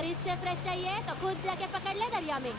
अगर इससे फ्रेश चाहिए तो खुद जाके पकड़ ले दरिया में।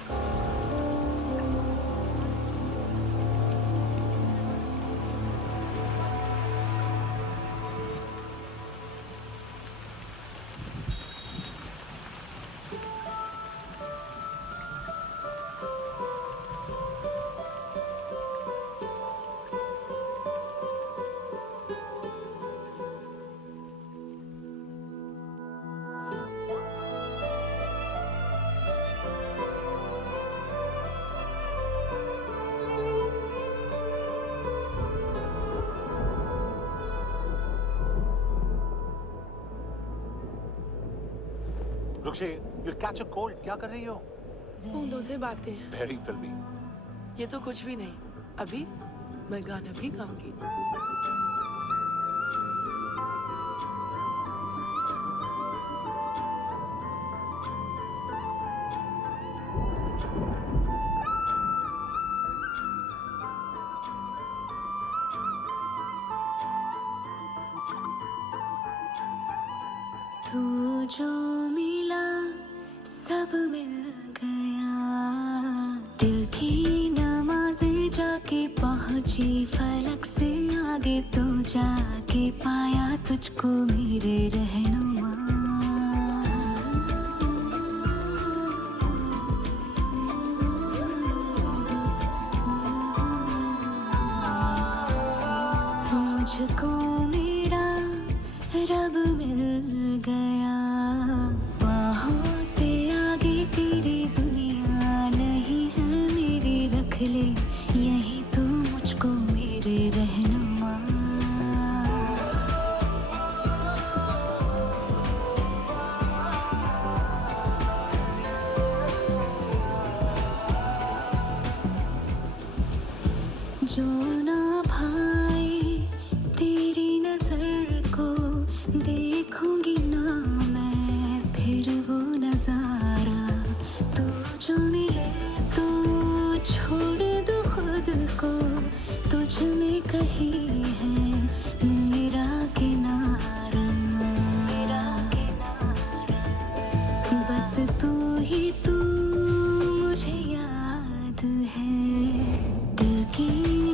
रुक्षे, you'll catch a cold. क्या कर रही हो? बूंदों से बातें। Very filmy. ये तो कुछ भी नहीं। अभी मैं गाना भी गाऊंगी। तू जो मिला सब मिल गया, दिल की नमाज़ें जाके पहुंची फलक से आगे, तो जाके पाया तुझको मेरे रहनुमा। मुझको मेरा रब मिल गया, बाहों से आगे तेरी दुनिया नहीं है मेरी, रख ले यही तू मुझको मेरे रहनुमा। जो ना भाई तेरी नजर को देखूंगी ना मैं फिर वो नजारा, तू जो मिले तो छोड़ दो खुद को, तुझ में कहीं है मेरा किनारा, मेरा किनारा। बस तू ही तू मुझे याद है, दिल की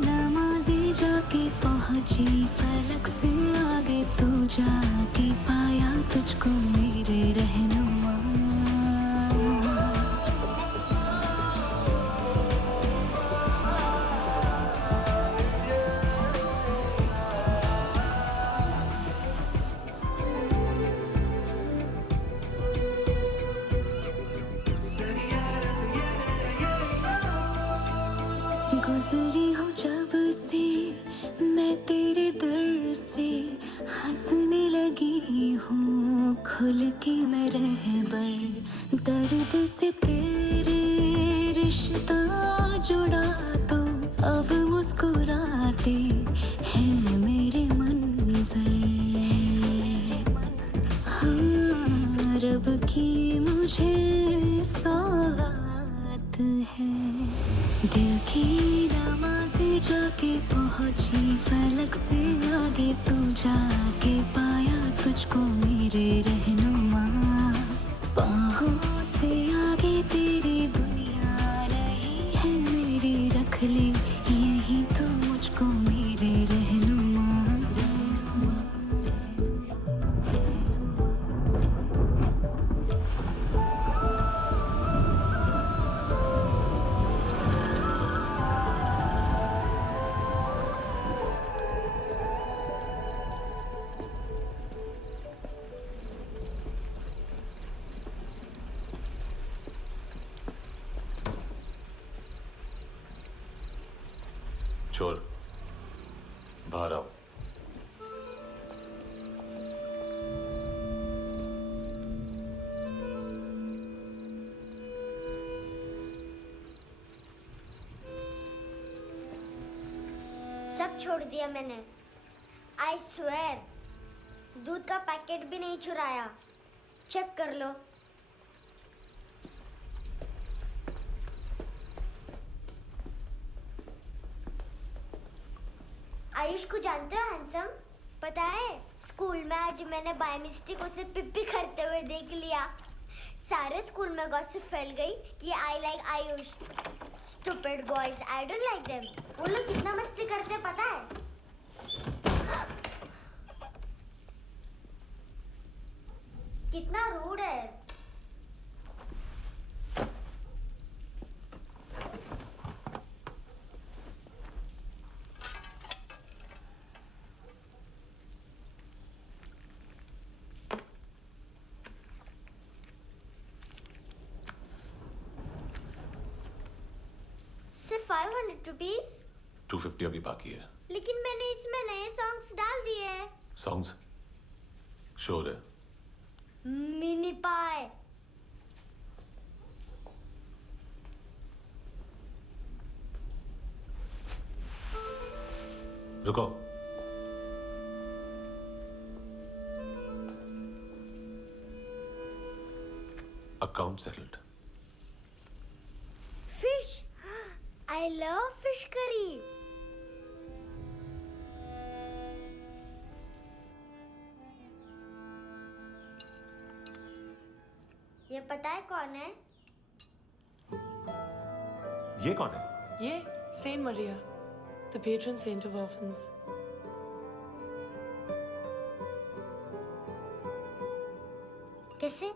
नमाज़ें जाके पहुंची फलक से आगे, तू जाके पाया तुझको मेरे रहनुमा। गुजरी हूँ जब से मैं तेरे दर से, हंसने लगी हूँ खुल के मैं रहबर, दर्द से तेरे रिश्ता जुड़ा तो अब मुस्कुराते हैं मेरे मंजर। हाँ, रब की मुझे सौगात है, दिल की नमाज़ें जाके पहुंची फलक से आगे, तू जाके पाया तुझको मेरे रहनुमा। बाहों से आगे तेरी दुनिया नहीं है मेरी, रख ले यही तू मुझको मेरे रहनुमा। चोर, बाहर आओ। सब छोड़ दिया मैंने, आई स्वेयर। दूध का पैकेट भी नहीं चुराया, चेक कर लो। आयुष को जानते हो हैंडसम? पता है स्कूल में आज मैंने बाय मिस्टेक उसे पिप्पी करते हुए देख लिया। सारे स्कूल में गॉसिप फैल गई कि I like Ayush. Stupid boys, I don't like them. वो लोग कितना मस्ती करते पता है? कितना रूड है। सिर्फ 500 रुपीज? 250 अभी बाकी है। लेकिन मैंने इसमें नए सॉन्ग्स डाल दिए हैं। सॉन्ग्स? श्योर है? मिनी पाए। रुको। Account settled. Fish, I love fish curry. ये पता है कौन है? ये कौन है? ये saint Maria, the patron saint of orphans. कैसे?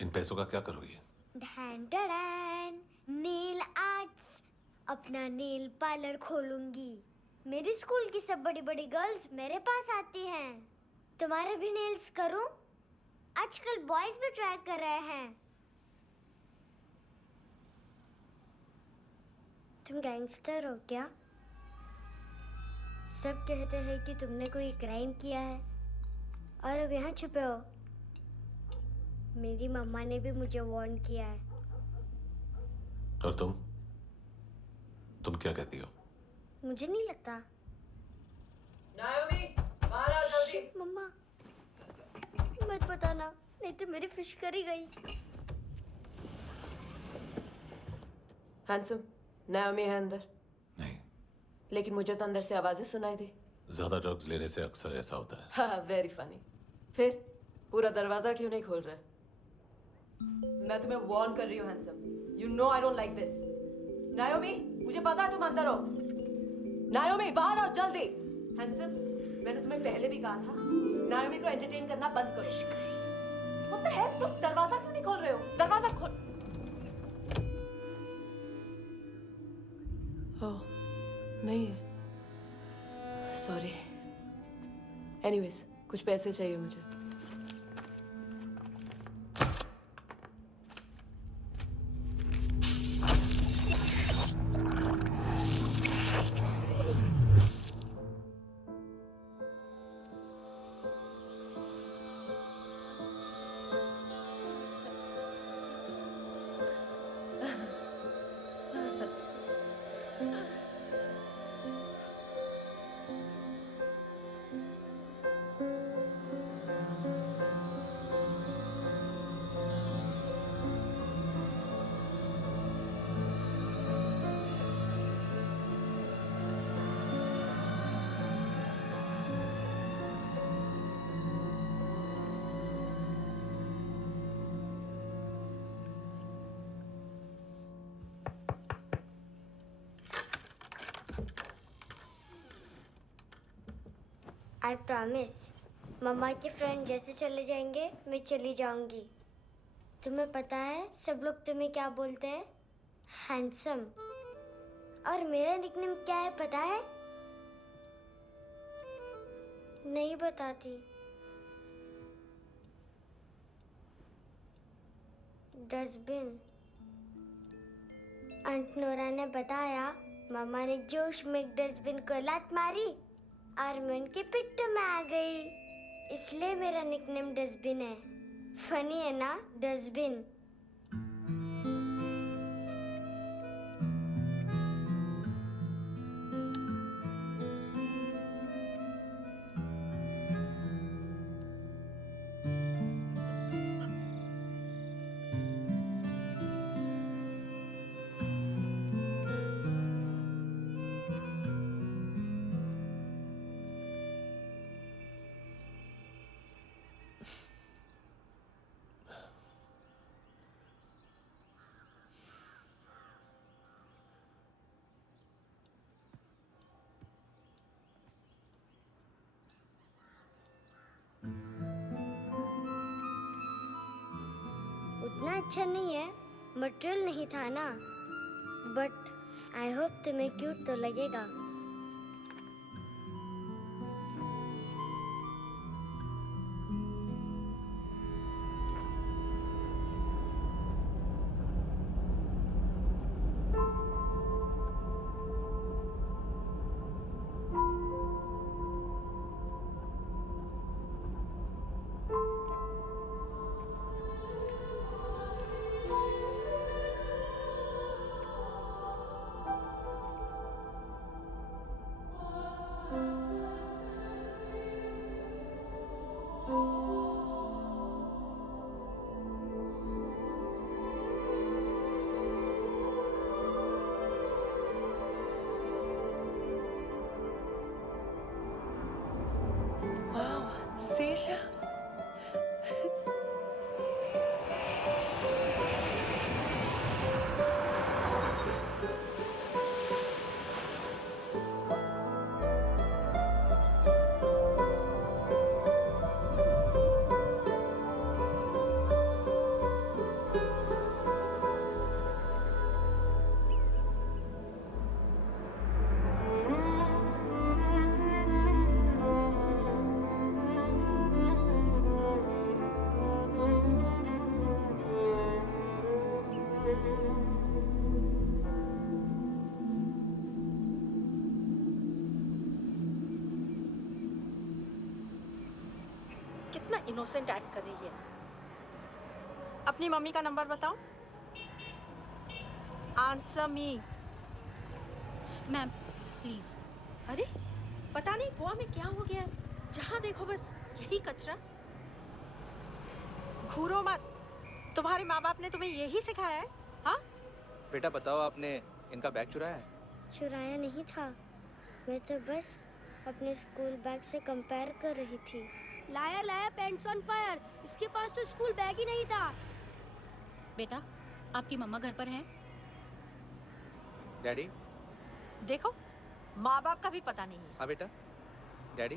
इन पैसों का क्या करोगी? ढैन ढैन, नेल आर्ट्स। अपना नेल पार्लर खोलूंगी। मेरी स्कूल की सब बड़ी बड़ी गर्ल्स मेरे पास आती हैं। तुम्हारे भी नेल्स करूं? आजकल बॉयज भी ट्राई कर रहे हैं। तुम गैंगस्टर हो क्या? सब कहते हैं कि तुमने कोई क्राइम किया है और अब यहाँ छुपे हो। मेरी मम्मा ने भी मुझे वार्न किया है। और तुम क्या कहती हो? मुझे नहीं लगता। नायोमी, बाहर आओ जल्दी। मम्मा, मत बताना, नहीं तो मेरी फिश करी गई। हैंडसम, नायोमी है अंदर। नहीं। लेकिन मुझे तो अंदर से आवाजें सुनाई दी। ज्यादा ड्रग्स लेने से अक्सर ऐसा होता है। हाँ, वेरी फनी। फिर पूरा दरवाजा क्यों नहीं खोल रहे? मैं तुम्हें वार्न कर रही हूँ handsome. You know I don't like this. नायोमी, मुझे पता है तुम अंदर हो। नायोमी, बाहर आओ जल्दी। हैंडसम, मैंने तुम्हें पहले भी कहा था नायोमी को एंटरटेन करना बंद करो। What the heck? तुम दरवाजा क्यों नहीं खोल रहे हो? दरवाजा खोल। ओह, नहीं है। सॉरी। एनीवेज, कुछ पैसे चाहिए मुझे। आई प्रॉमिस, मम्मा के फ्रेंड जैसे चले जाएंगे मैं चली जाऊंगी। तुम्हें पता है सब लोग तुम्हें क्या बोलते हैं? हैंडसम। और मेरा निकनेम क्या है पता है? नहीं बताती। डस्टबिन। आंट नोरा ने बताया मम्मा ने जोश में एक डस्टबिन को लात मारी और मैं उनके पिट्ठू में आ गई, इसलिए मेरा निकनेम डस्टबिन है। फनी है ना, डस्टबिन। इतना अच्छा नहीं है, मटेरियल नहीं था ना। बट आई होप तुम्हें क्यूट तो लगेगा। Wow, seashells. कितना इनोसेंट एक्ट कर रही है। अपनी मम्मी का नंबर बताओ। Answer me. Ma'am please. अरे पता नहीं गोवा में क्या हो गया, जहाँ देखो बस यही कचरा। घूरो मत, तुम्हारे माँ बाप ने तुम्हें यही सिखाया है? हाँ बेटा बताओ, आपने इनका बैग चुराया है? चुराया नहीं था, मैं तो बस अपने स्कूल बैग से कंपेयर कर रही थी। लाया लाया पेंट्स ऑन फायर, इसके पास तो स्कूल बैग ही नहीं था। बेटा आपकी मम्मा घर पर हैं? डैडी? देखो, माँ बाप का भी पता नहीं है। हाँ बेटा। डैडी?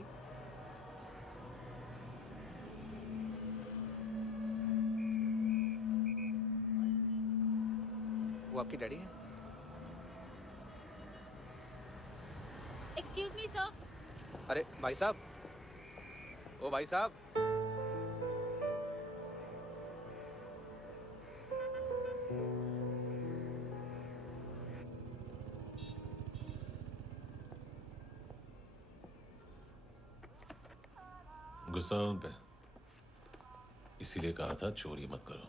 वो आपकी डैडी है? Excuse me sir. अरे भाई साहब, ओ भाई साहब। गुस्सा उन पे, इसीलिए कहा था चोरी मत करो।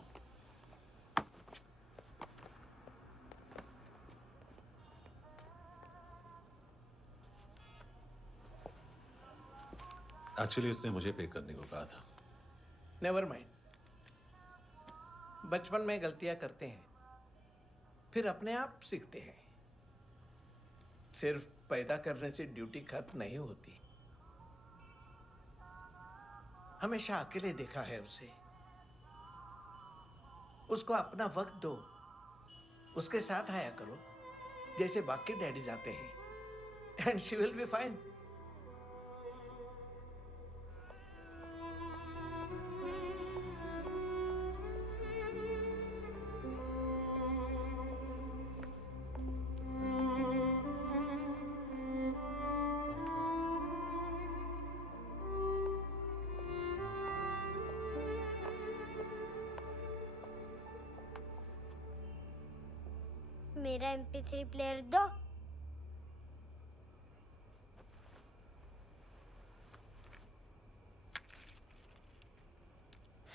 एक्चुअली उसने मुझे पे करने को कहा था। नेवर माइंड, बचपन में गलतियां करते हैं, फिर अपने आप सीखते हैं। सिर्फ पैदा करने से ड्यूटी खत्म नहीं होती। हमेशा अकेले देखा है उसे। उसको अपना वक्त दो, उसके साथ आया करो जैसे बाकी डैडी जाते हैं, and she will be fine. मेरा MP3 प्लेयर दो।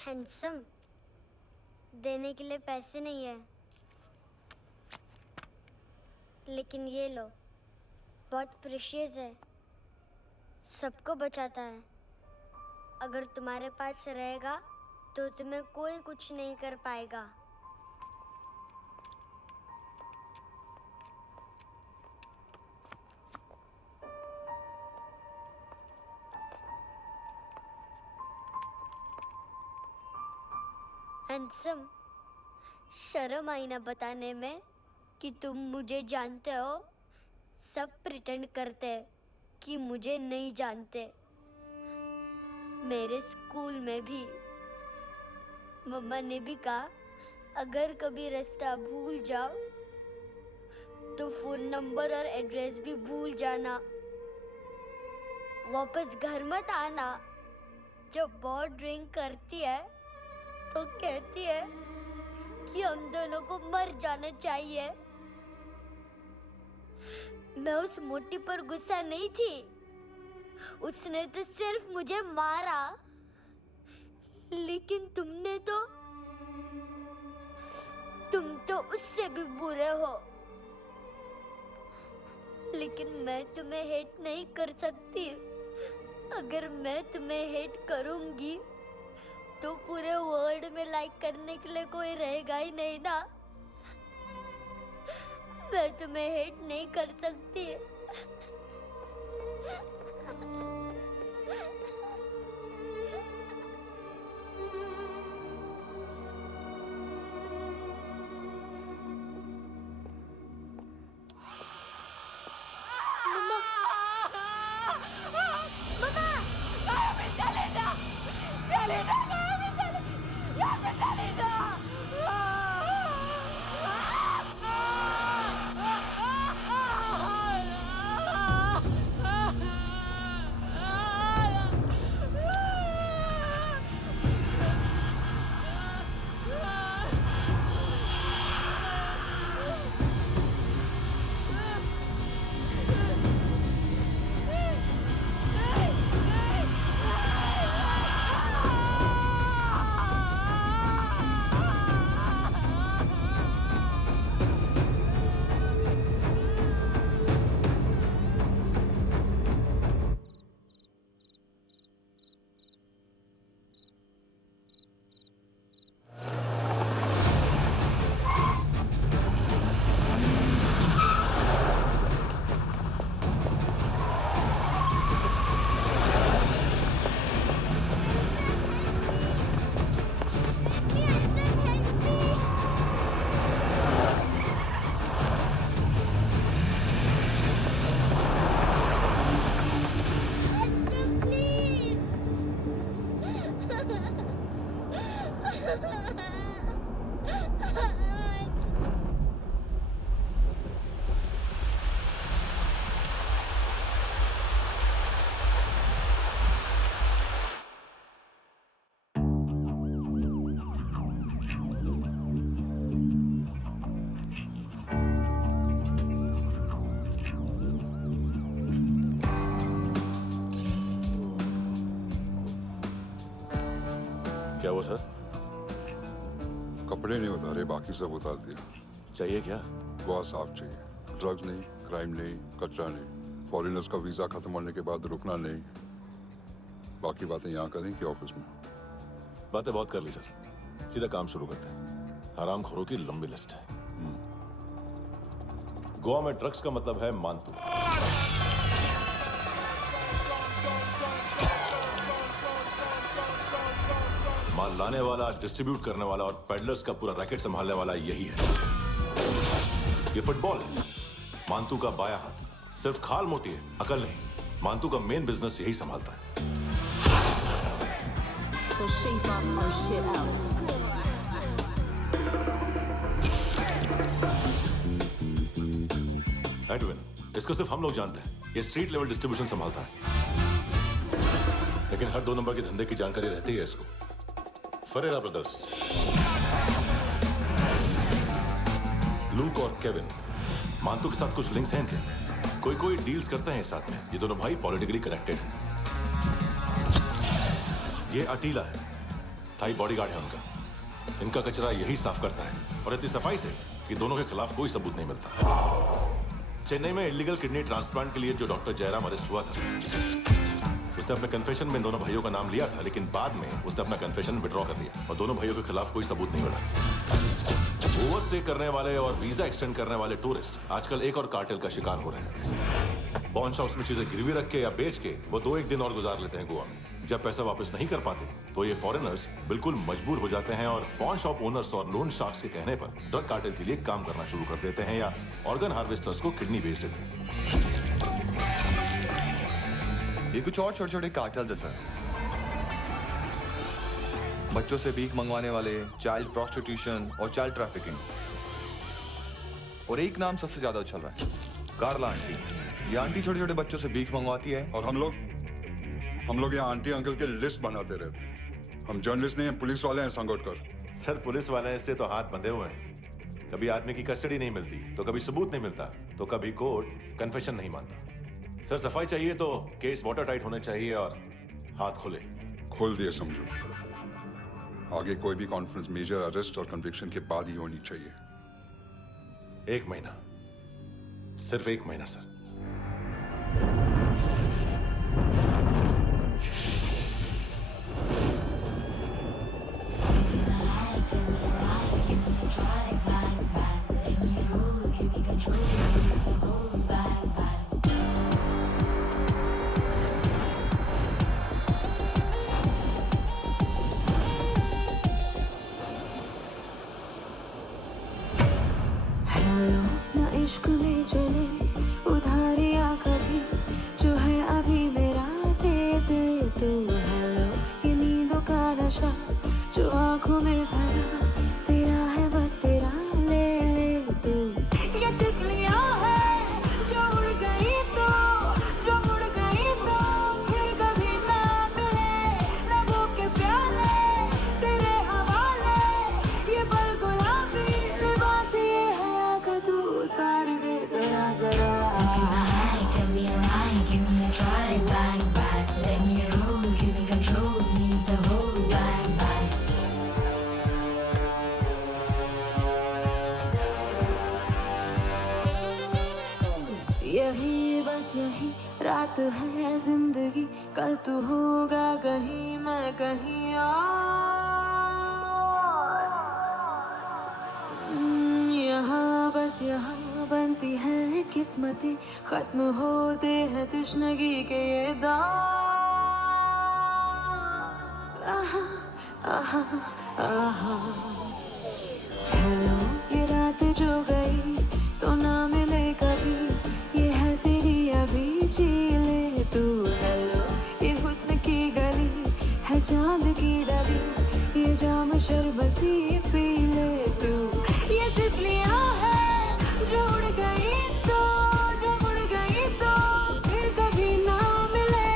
हैंडसम, देने के लिए पैसे नहीं है, लेकिन ये लो, बहुत प्रीशियस है, सबको बचाता है। अगर तुम्हारे पास रहेगा तो तुम्हें कोई कुछ नहीं कर पाएगा। हैंडसम, शर्म आई ना बताने में कि तुम मुझे जानते हो। सब प्रिटेंड करते हैं कि मुझे नहीं जानते। मेरे स्कूल में भी मम्मा ने भी कहा अगर कभी रास्ता भूल जाओ तो फोन नंबर और एड्रेस भी भूल जाना। वापस घर मत आना। जब बहुत ड्रिंक करती है तो कहती है कि हम दोनों को मर जाना चाहिए। मैं उस मोटी पर गुस्सा नहीं थी, उसने तो सिर्फ मुझे मारा। लेकिन तुम तो उससे भी बुरे हो। लेकिन मैं तुम्हें हेट नहीं कर सकती। अगर मैं तुम्हें हेट करूंगी तो पूरे वर्ल्ड में लाइक करने के लिए कोई रहेगा ही नहीं ना। मैं तुम्हें हेट नहीं कर सकती। क्या हुआ सर? कपड़े नहीं उतारे, बाकी सब उतार दिया। चाहिए क्या? बहुत साफ चाहिए। ड्रग्स नहीं, क्राइम नहीं, कचरा नहीं। फॉरेनर्स का वीजा खत्म होने के बाद रुकना नहीं। बाकी बातें यहाँ करें कि ऑफिस में? बातें बहुत कर ली सर, सीधा काम शुरू करते हैं। हरामखोरों की लंबी लिस्ट है। गोवा में ड्रग्स का मतलब है मानतू। माल लाने वाला, डिस्ट्रीब्यूट करने वाला और पेडलर्स का पूरा रैकेट संभालने वाला यही है। ये फुटबॉल है, मानतू का बायां हाथ। सिर्फ खाल मोटी है, अकल नहीं। मानतू का मेन बिजनेस यही संभालता है। So shape up our shit out. Edwin, इसको सिर्फ हम लोग जानते हैं। ये स्ट्रीट लेवल डिस्ट्रीब्यूशन संभालता है, लेकिन हर 2 नंबर के धंधे की जानकारी रहती है इसको। फरेरा ब्रदर्स, लूक और केविन, मानतू के साथ कुछ लिंक्स हैं इनके। कोई डील्स करते हैं साथ में। ये दोनों भाई पॉलिटिकली कनेक्टेड हैं। ये अटीला है, थाई बॉडीगार्ड है उनका। इनका कचरा यही साफ करता है, और इतनी सफाई से कि दोनों के खिलाफ कोई सबूत नहीं मिलता। चेन्नई में इलीगल किडनी ट्रांसप्लांट के लिए जो डॉक्टर जयराम अरेस्ट हुआ था, उसने अपने कन्फेशन में दोनों भाइयों का नाम लिया था, लेकिन बाद में उसने अपना कन्फेशन विड्रॉ कर दिया और दोनों भाइयों के खिलाफ कोई सबूत नहीं मिला। ओवरस्टे करने वाले और वीजा एक्सटेंड करने वाले टूरिस्ट आजकल एक और कार्टेल का शिकार हो रहे हैं। पॉन शॉप्स में चीजें गिरवी रख के या बेच के वो 2-1 दिन और गुजार लेते हैं गोवा में। जब पैसा वापस नहीं कर पाते तो ये फॉरेनर्स बिल्कुल मजबूर हो जाते हैं और पॉन शॉप ओनर्स और लोन शार्क्स के कहने पर ड्रग कार्टेल के लिए काम करना शुरू कर देते हैं या ऑर्गन हार्वेस्टर्स को किडनी बेच देते हैं। ये कुछ और छोटे-छोटे कार्टेल्स है सर। बच्चों से भीख मंगवाने वाले, चाइल्ड प्रोस्टिट्यूशन और चाइल्ड ट्रैफिकिंग। और एक नाम सबसे ज्यादा उछल रहा है, कार्ला आंटी। ये आंटी छोटे छोटे बच्चों से भीख मंगवाती है। और हम लोग यहाँ आंटी अंकल के लिस्ट बनाते रहते हैं। हम जर्नलिस्ट नहीं हैं, पुलिस वाले हैं संगोटकर। सर पुलिस वाले इससे तो हाथ बंधे हुए हैं। कभी आदमी की कस्टडी नहीं मिलती तो कभी सबूत नहीं मिलता तो कभी कोर्ट कन्फेशन नहीं मानता। सर सफाई चाहिए तो केस वाटर टाइट होने चाहिए और हाथ खुले। खोल दिए समझो। आगे कोई भी कॉन्फ्रेंस मेजर अरेस्ट और कन्विक्शन के बाद ही होनी चाहिए। 1 महीना, सिर्फ 1 महीना सर। हेलो ना इश्क में चले उधारियाँ कभी, जो है अभी मेरा दे दे तू। हेलो ये नींदों का नशा जो आंखों में भरा, तेरा है बस तेरा, ले ले तू। ये तितलियाँ हैं जो उड़ गई तो, जो मुड़ गई तो फिर कभी ना मिले। लबों के प्याले तेरे हवाले, ये पल गुलाबी लिबास ये हया का तू उतार दे जरा जरा। Tell me a lie, give me a try, bang bang, let me roll, give me control, need the whole bang bang. यही बस यही रात है जिंदगी, कल तू होगा कहीं मैं कहीं और। यहाँ बस यहाँ बनती है किस्मतें, खत्म होते हैं तश्नगी के ये दाग। आहा आहा आहा। हेलो ये रात जो गई तो ना मिले कभी, ये है तेरी अभी जी ले तू। हेलो ये हुस्न की गली है चांद की डली, ये जाम शरबती पी ले तू। ये तितलियाँ हैं जो उड़ गई तो, जो मुड़ गई तो फिर कभी ना मिले।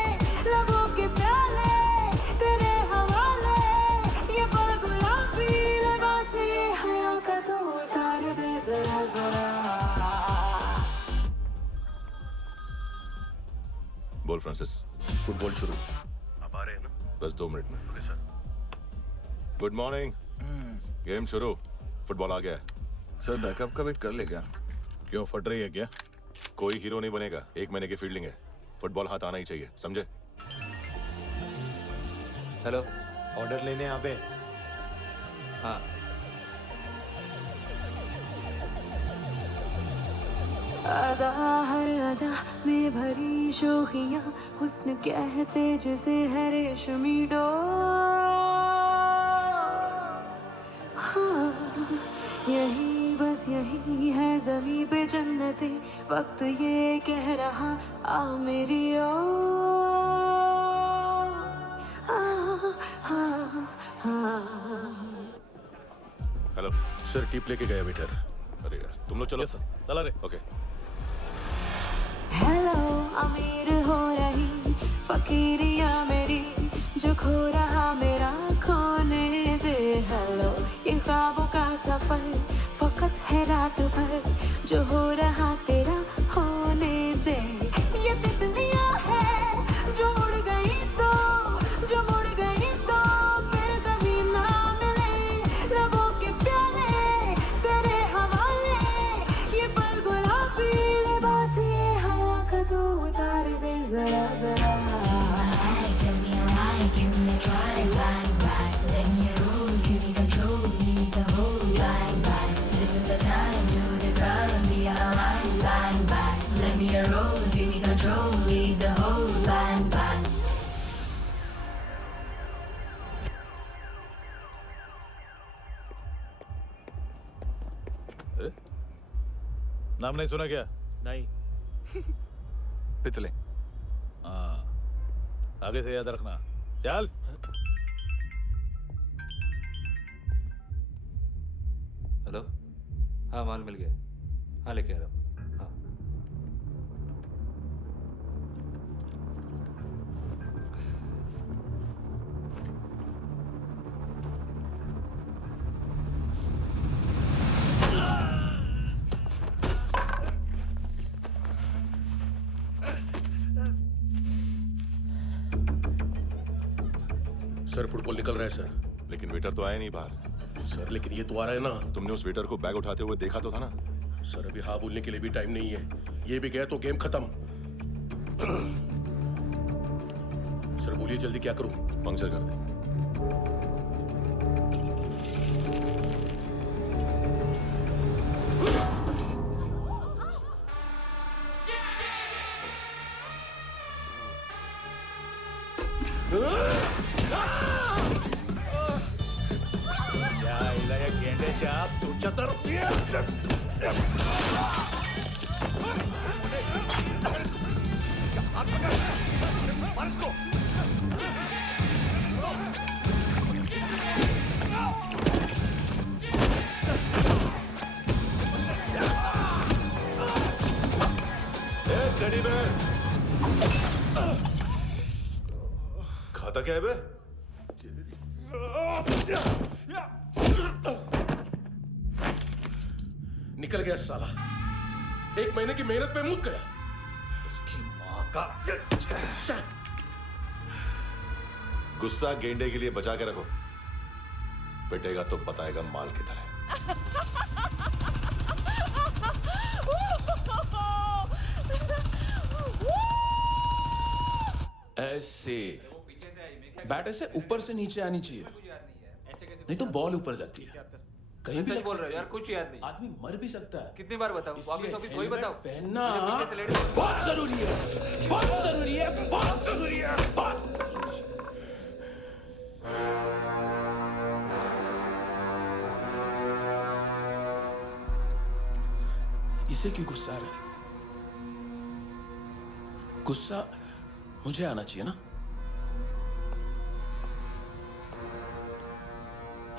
लबों के प्याले तेरे हवाले, ये पल गुलाबी लिबास ये हया का तू उतार दे जरा जरा। बोल फ्रांसिस। फुटबॉल शुरू। आप आ रहे हैं ना? बस 2 मिनट में। Okay sir. Good morning. Game शुरू, फुटबॉल आ गया है। सर बैकअप का वेट कर ले क्या? क्यों, फट रही है क्या? कोई हीरो नहीं बनेगा, 1 महीने की फील्डिंग है। फुटबॉल हाथ आना ही चाहिए, समझे? हेलो, ऑर्डर लेने आ बे। हाँ। अदा हर अदा में भरी शोखियाँ, हुस्न कहते जिसे है रेशमी डोर। हाँ यही बस यही है ज़मीं पे जन्नते, वक्त ये कह रहा आ मेरी ओर। हेलो सर, टिप लेके गया वेटर। अरे यार तुम लोग चलो। सर चला रे। ओके। हेलो अमीर हो रही फकीरिया मेरी, जो खो रहा मेरा खोने दे। हेलो ये ख्वाबों का सफर फकत है रात भर, जो हो रहा तेरा होने दे। ये तितलियाँ हैं जो उड़ गई तो, जो मुड़ गई तो फिर कभी ना मिले। लबों के प्याले तेरे हवाले, ये पल गुलाबी लिबास ये हवा का तू उतार दे जरा जरा। Tell me a lie, give me a try, bang bang, let me roll, give me control, need the whole bang bang. This is the time, do the crime, be out of line, bang bang, let me roll, give me control, need the whole bang bang. नाम नहीं सुना क्या? नहीं। पितले। हाँ, आगे से याद रखना। चल। हाँ माल मिल गया। हाँ लेके आ रहा हूँ। हाँ सर फुटबॉल निकल रहा है सर। लेकिन वेटर तो आया नहीं बाहर। सर लेकिन ये तो आ रहा है ना। तुमने उस वेटर को बैग उठाते हुए देखा तो था ना। सर अभी हाँ बोलने के लिए भी टाइम नहीं है। ये भी गया तो गेम खत्म। सर बोलिए जल्दी क्या करूं? पंक्चर कर दे। खाता क्या है बे? निकल गया साला। 1 महीने की मेहनत पे मुक गया। इसकी माँ का गुस्सा गेंडे के लिए बचा के रखो। पिटेगा तो बताएगा माल किधर है। ऐसे बैट ऐसे ऊपर से नीचे आनी चाहिए, नहीं तो बॉल ऊपर जाती है। कहीं भी बोल रहे हो यार, कुछ याद नहीं। आदमी मर भी सकता है। कितनी बार बताऊं? वापिस वापिस वही बताओ। पहनना बहुत जरूरी है, बहुत जरूरी है, बहुत जरूरी है, बहुत जरूरी है। इसे क्यों गुस्सा आ रहा है? गुस्सा मुझे आना चाहिए ना।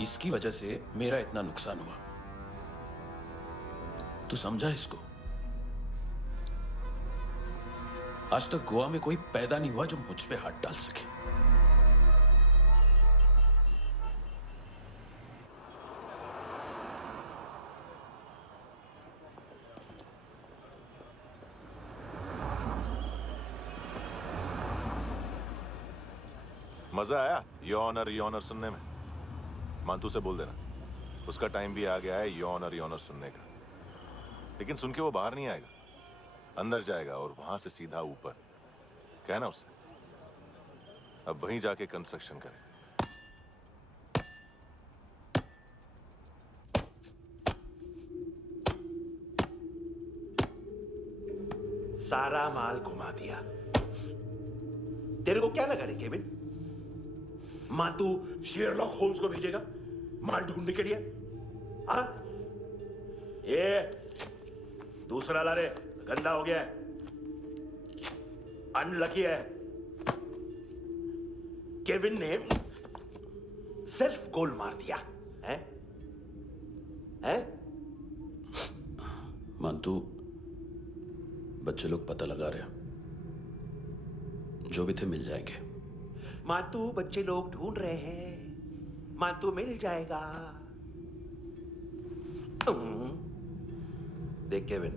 इसकी वजह से मेरा इतना नुकसान हुआ। तू समझा इसको? आज तक गोवा में कोई पैदा नहीं हुआ जो मुझ पे हाथ डाल सके। मजा आया यॉनर सुनने में? मानतू से बोल देना उसका टाइम भी आ गया है यॉनर सुनने का। लेकिन सुन के वो बाहर नहीं आएगा, अंदर जाएगा और वहां से सीधा ऊपर। कहना उससे अब वहीं जाके कंस्ट्रक्शन करे। सारा माल घुमा दिया। तेरे को क्या लगा रे केविन? मां तू शेरलॉक होम्स को भेजेगा माल ढूंढने के लिए? हाँ? ये दूसरा ला रे, गंदा हो गया है, अनलकी है। केविन ने सेल्फ गोल मार दिया है? है? मानतू, बच्चे लोग पता लगा रहे हैं, जो भी थे मिल जाएंगे। मानतू बच्चे लोग ढूंढ रहे हैं, मानतू मिल जाएगा। देख केविन,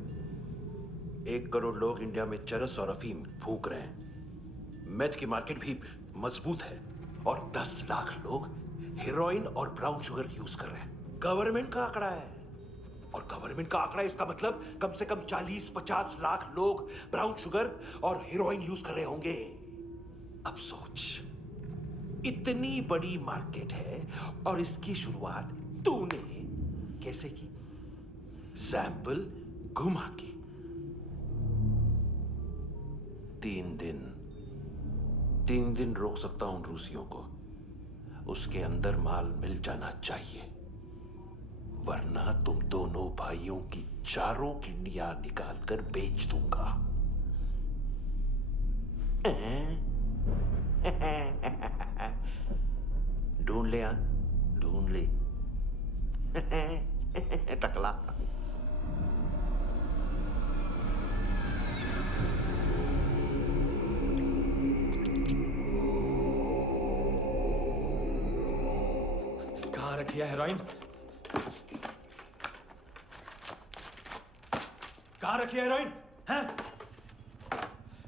1 करोड़ लोग इंडिया में चरस और अफीम फूंक रहे हैं। मेथ की मार्केट भी मजबूत है और 10 लाख लोग हेरोइन और ब्राउन शुगर यूज कर रहे हैं। गवर्नमेंट का आंकड़ा है, और गवर्नमेंट का आंकड़ा इसका मतलब कम से कम 40-50 लाख लोग ब्राउन शुगर और हेरोइन यूज कर रहे होंगे। अब सोच, इतनी बड़ी मार्केट है और इसकी शुरुआत तूने कैसे की? सैंपल घुमा के। 3 दिन रोक सकता हूं रूसियों को, उसके अंदर माल मिल जाना चाहिए, वरना तुम दोनों भाइयों की 4 किडनियां निकाल कर बेच दूंगा। ढूंढ ले, ढूंढ ले। टकला। रखी है हेरोइन? कहाँ रखी है हेरोइन? हैं?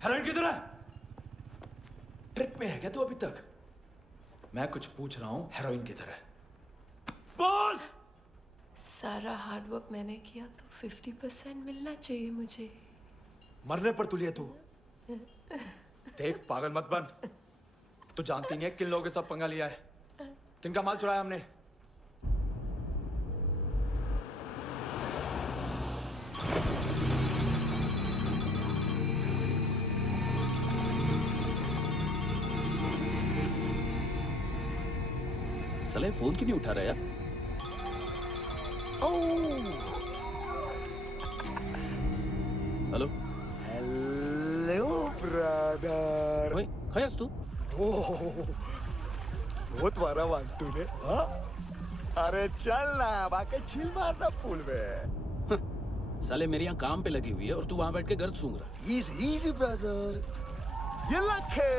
हेरोइन किधर है? ट्रिप में है क्या तू अभी तक? मैं कुछ पूछ रहा हूँ, हेरोइन किधर है? बोल! सारा हार्डवर्क मैंने किया तो 50% मिलना चाहिए मुझे। मरने पर तुलिए तू। देख पागल मत बन। तू जानती नहीं है किन लोगों के साथ पंगा लिया है। किनका माल चुराया हमने। साले फोन क्यों नहीं उठा रहा यार? Hello hello brother. ओए खयास तू? बहुत मारा वांटू ने। हाँ? अरे चल ना, बाकी चिल मारना पूल में। साले मेरे यहाँ काम पे लगी हुई है और तू वहां बैठ के गर्द सूंघ रहा। Easy brother. ये लक है।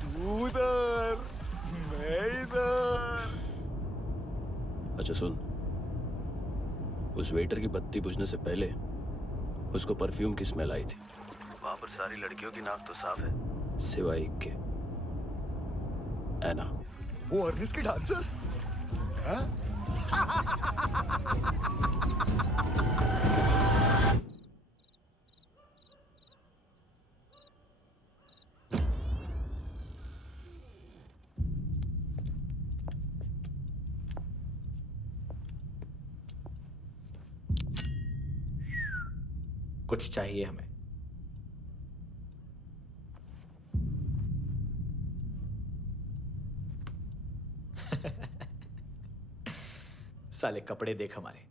तू उधर, मैं इधर। अच्छा सुन, उस वेटर की बत्ती बुझने से पहले उसको परफ्यूम की स्मेल आई थी। वहां पर सारी लड़कियों की नाक तो साफ है, सिवाय एक के, एना। वो अर्निस की डांसर? हाँ? कुछ चाहिए हमें। साले कपड़े देख हमारे,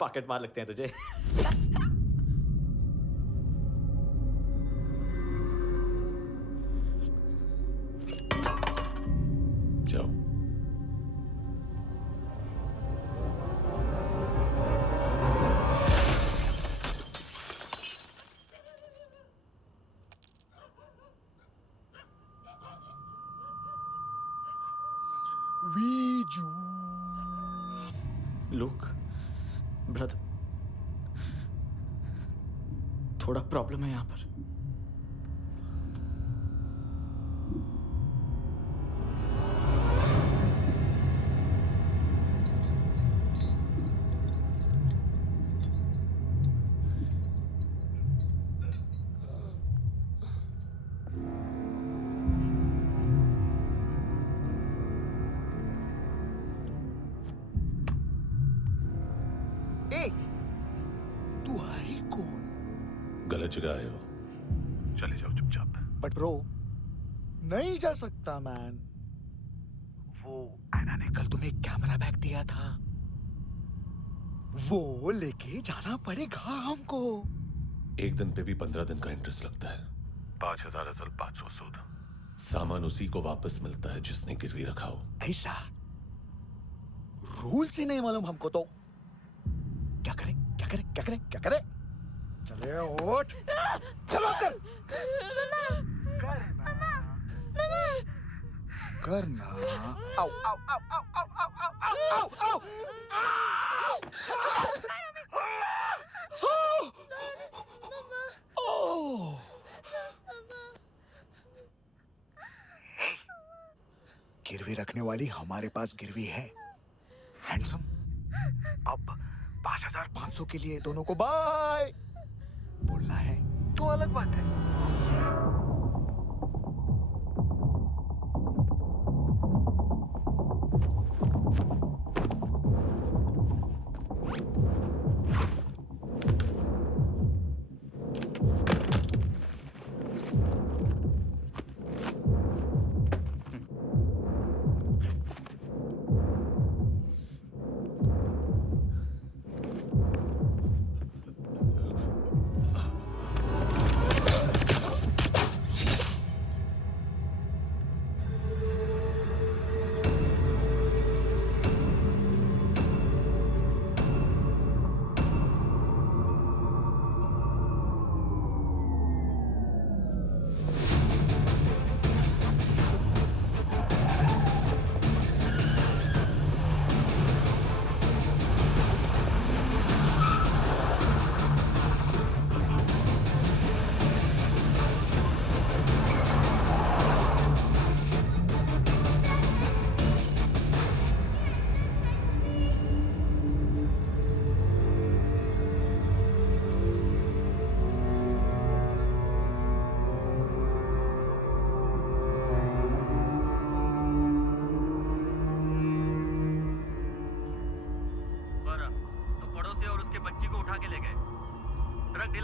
पॉकेट मार लगते हैं तुझे। जाओ। लुक ब्रदर, थोड़ा प्रॉब्लम है यहाँ पर। तू है कौन? गलत जगह आए हो, चले जाओ चुपचाप। बट ब्रो, नहीं जा सकता मैन। वो एना ने कल तुम्हें कैमरा बैग दिया था, वो लेके जाना पड़ेगा हमको। एक दिन पे भी 15 दिन का इंटरेस्ट लगता है। 5,000 असल 500 सूद। सामान उसी को वापस मिलता है जिसने गिरवी रखा हो। ऐसा रूल्स ही नहीं मालूम हमको तो। क्या करें क्या करें क्या करें क्या करें? चले उठ, चलो कर करना। आओ आओ आओ आओ आओ आओ आओ आओ आओ। गिरवी रखने वाली हमारे पास गिरवी है। हैंडसम, अब 5,500 के लिए दोनों को बाय बोलना है तो अलग बात है।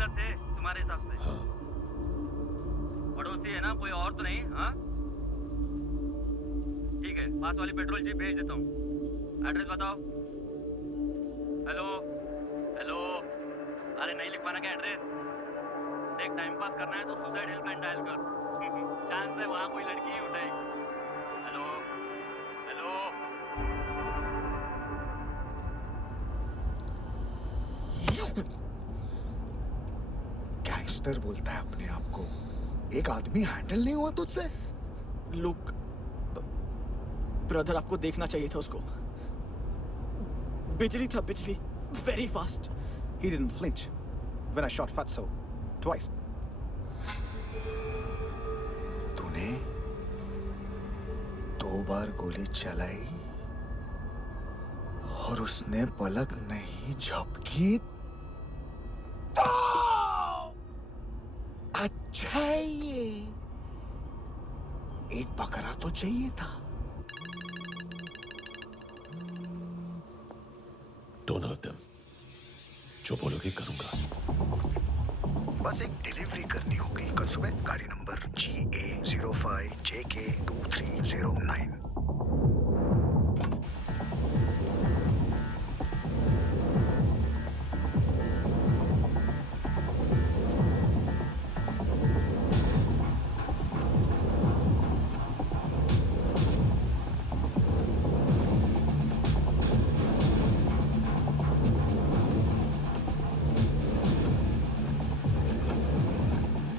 रेगुलर थे तुम्हारे हिसाब से? हाँ। पड़ोसी है ना, कोई और तो नहीं? हाँ ठीक है, पास वाली पेट्रोल जीप भेज देता हूँ। एड्रेस बताओ। हेलो हेलो, अरे नहीं लिख पाना क्या एड्रेस? देख, टाइम पास करना है तो सुसाइड हेल्पलाइन डायल कर। चांस है वहाँ कोई लड़की ही उठाएगी। Hello hello. गैंगस्टर बोलता है अपने आप को। एक आदमी हैंडल नहीं हुआ तुझसे? लुक ब्रदर, आपको देखना चाहिए था उसको। बिजली था, बिजली, very fast. He didn't flinch when I shot Fatso twice. तूने 2 बार गोली चलाई और उसने पलक नहीं झपकी तो अच्छा है ये। एक बकरा तो चाहिए था। Don't hurt them. जो बोलोगे करूंगा। बस एक डिलीवरी करनी होगी कल सुबह। गाड़ी नंबर GA05JK2309।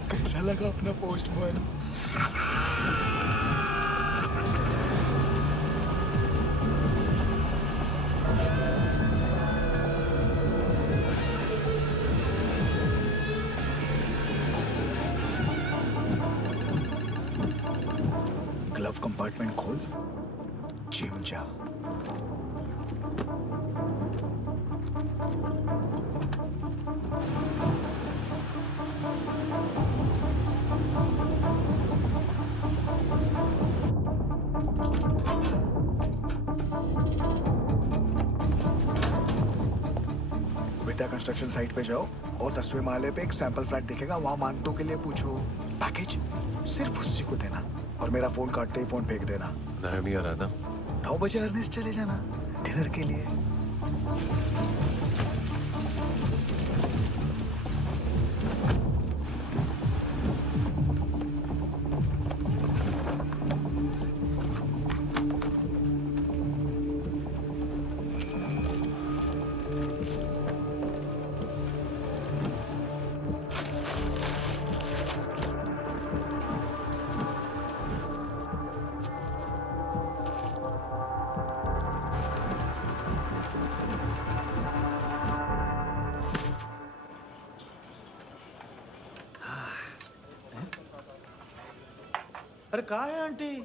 कैसा लगा अपना पोस्टमैन? ग्लव कंपार्टमेंट खोल, जिम जा। विद्या कंस्ट्रक्शन साइट पे जाओ और 10वें माले पे एक सैंपल फ्लैट दिखेगा, वहां मानतों के लिए पूछो। पैकेज सिर्फ उसी को देना और मेरा फोन काटते ही फोन फेंक देना। नायोमी आ रहा ना? 9 बजे अर्नेस्ट चले जाना डिनर के लिए। अरे कहाँ है आंटी?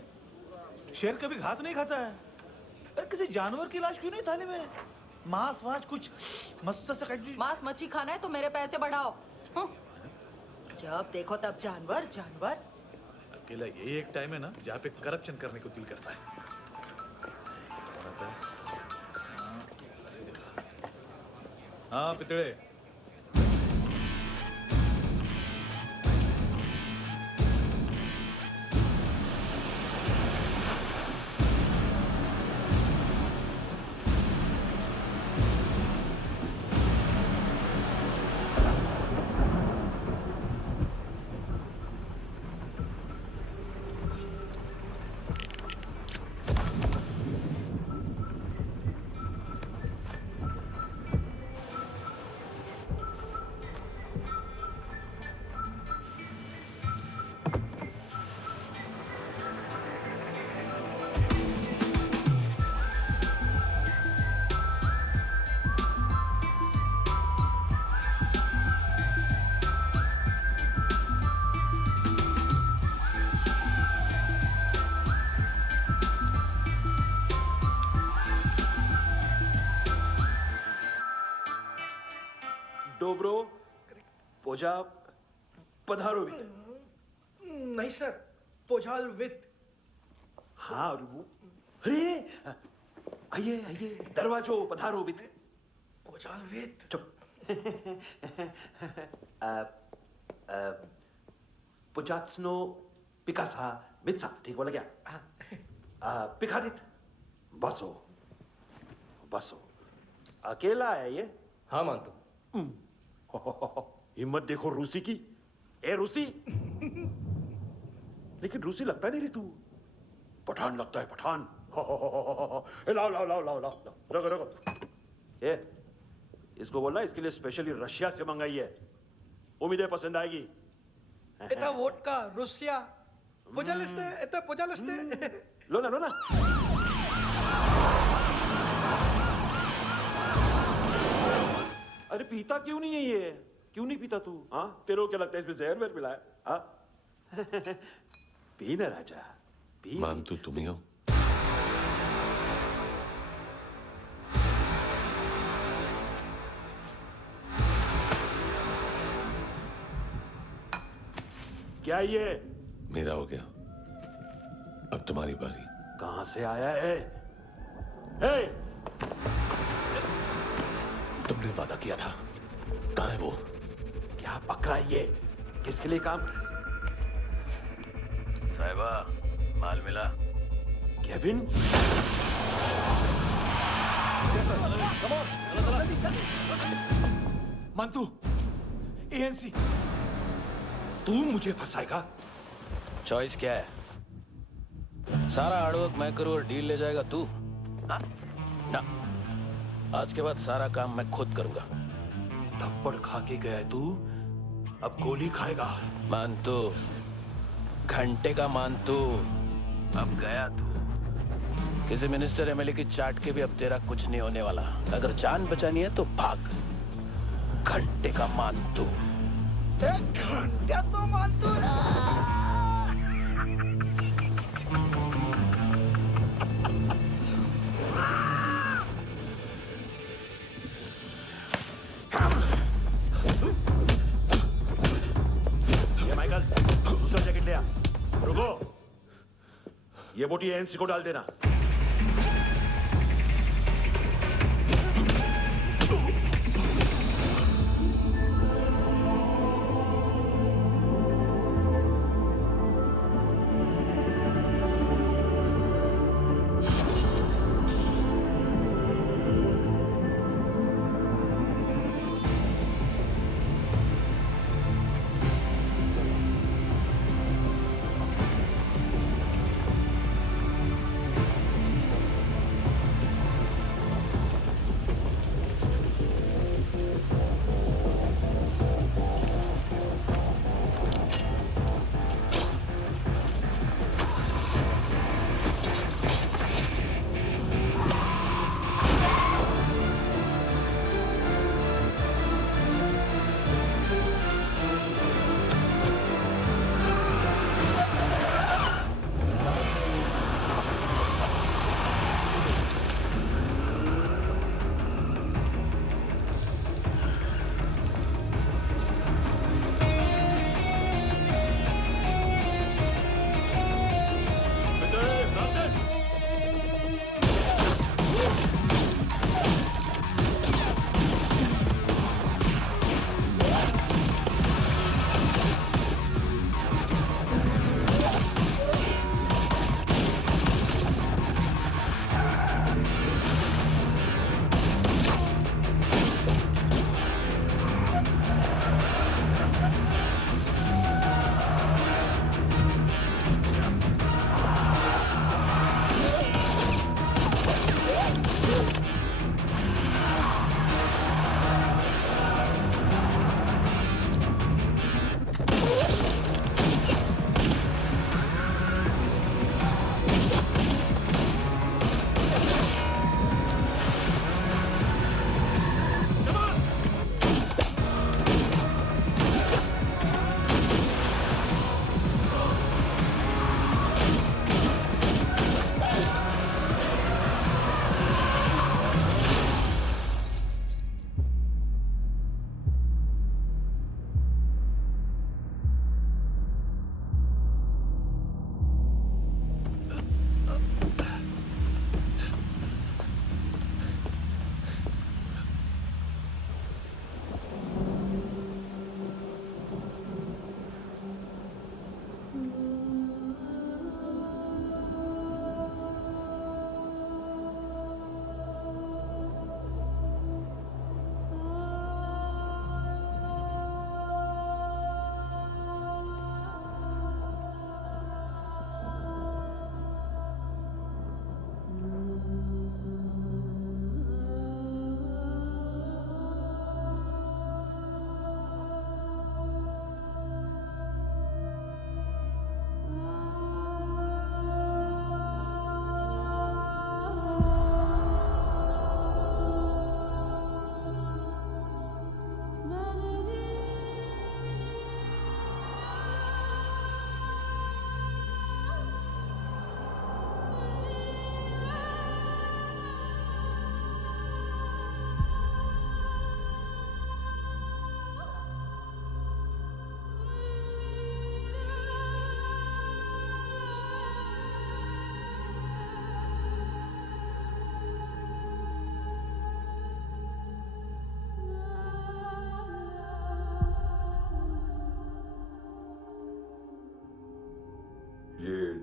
शेर कभी घास नहीं खाता है। अरे किसी जानवर की लाश क्यों नहीं थाली में? मांस वास कुछ मस्त सा मांस मच्छी खाना है तो मेरे पैसे बढ़ाओ। जब देखो तब जानवर जानवर। अकेला यही एक टाइम है ना जहाँ पे करप्शन करने को दिल करता है। हाँ पितड़े। डोब्रो पोजा पधारोवित। नहीं सर, पोझाल विथ। हाँ और वो अरे आइए आइए दरवाजो पधारोवित। पोझाल विथ। चुप। पुचात्सनो पिकासा मित्सा ठीक बोला क्या? पिखादित बसो बसो। अकेला है ये? हाँ मानतो। हिम्मत देखो रूसी की। ए रूसी, लेकिन रूसी लगता नहीं रे तू, पठान लगता है पठान। लाओ लाओ लाओ लाओ लाओ रगो रगो। ए इसको बोलना इसके लिए स्पेशली रशिया से मंगाई है, उम्मीद है पसंद आएगी। इतना वोडका रुसिया पोजालिस्ते इतना पोजालिस्ते। लो ना लो ना। अरे पीता क्यों नहीं है ये? क्यों नहीं पीता तू? हाँ तेरे को क्या लगता है इसमें जहर वहर मिला है? हाँ पी ना राजा पी। मान तू तुम ही हो। क्या ये? मेरा हो गया, अब तुम्हारी बारी। कहां से आया है? हे! तुमने वादा किया था, कहां है वो? क्या पकड़ा ये? किसके लिए काम? साहिबा माल मिला? केविन? मंतू, एएनसी। तू मुझे फंसाएगा? चॉइस क्या है? सारा हार्डवर्क मैं करूं और डील ले जाएगा तू? ना, आज के बाद सारा काम मैं खुद करूंगा। थप्पड़ खा के गया तू, अब गोली खाएगा। मानतू, घंटे का मानतू, अब गया तू। किसी मिनिस्टर एमएलए की चाट के भी अब तेरा कुछ नहीं होने वाला। अगर जान बचानी है तो भाग। घंटे का मानतू। घंटे तो मानतू ना। माइकल, दूसरा जैकेट ले आ। रुको, ये बोटी एएनसी को डाल देना।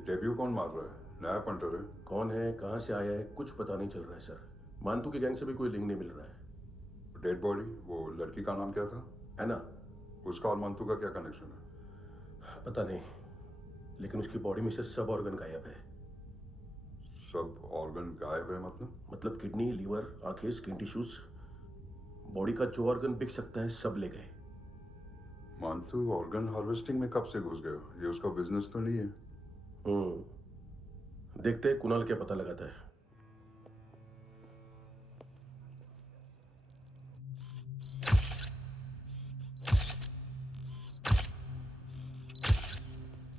डेब्यू कौन मार रहा है? नया पंटर है। कौन है, कहाँ से आया है, कुछ पता नहीं चल रहा है सर। मानतू की गैंग से भी कोई लिंक नहीं मिल रहा है। डेड बॉडी, वो लड़की का नाम क्या था? है ना? उसका और मानतू का क्या कनेक्शन है? पता नहीं, लेकिन उसकी बॉडी में से सब ऑर्गन गायब है। सब ऑर्गन गायब है मतलब किडनी, लीवर, आंखें, स्किन टिश्यूज, बॉडी का जो ऑर्गन बिक सकता है सब ले गए। मानतू ऑर्गन हार्वेस्टिंग में कब से घुस गए? ये उसका बिजनेस तो नहीं है? देखते हैं कुणाल क्या पता लगाता है।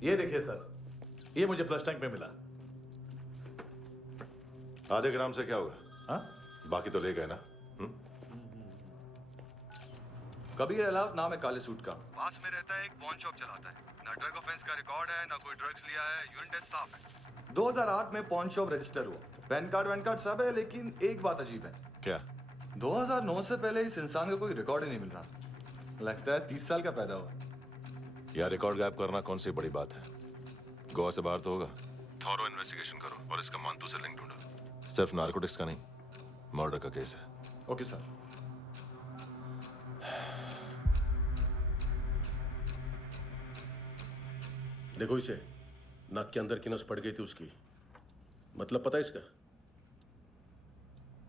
ये देखिए सर, ये मुझे फ्लश टैंक में मिला। आधे ग्राम से क्या होगा? हाँ? बाकी तो ले गए ना? कबीर अलाउद नाम है काले सूट का, पास में रहता है, एक पॉन शॉप चलाता है। ना ड्रग ऑफेंस का रिकॉर्ड है, ना कोई ड्रग्स लिया है, यूरिन टेस्ट साफ है। 2008 में पॉन शॉप रजिस्टर हुआ, पैन कार्ड सब है, लेकिन एक बात अजीब है। क्या? 2009 से पहले इस इंसान का कोई रिकॉर्ड ही नहीं मिल रहा। लगता है 30 साल का पैदा हुआ। यार रिकॉर्ड गायब करना कौन सी बड़ी बात है? गोवा से बाहर तो होगा। थॉरो इन्वेस्टिगेशन करो और इसका मानतू से लिंक ढूंढो। सिर्फ नार्कोटिक्स का नहीं, मर्डर का केस है। Okay sir. देखो इसे, नाक के अंदर की नस पड़ गई थी उसकी। मतलब पता है इसका?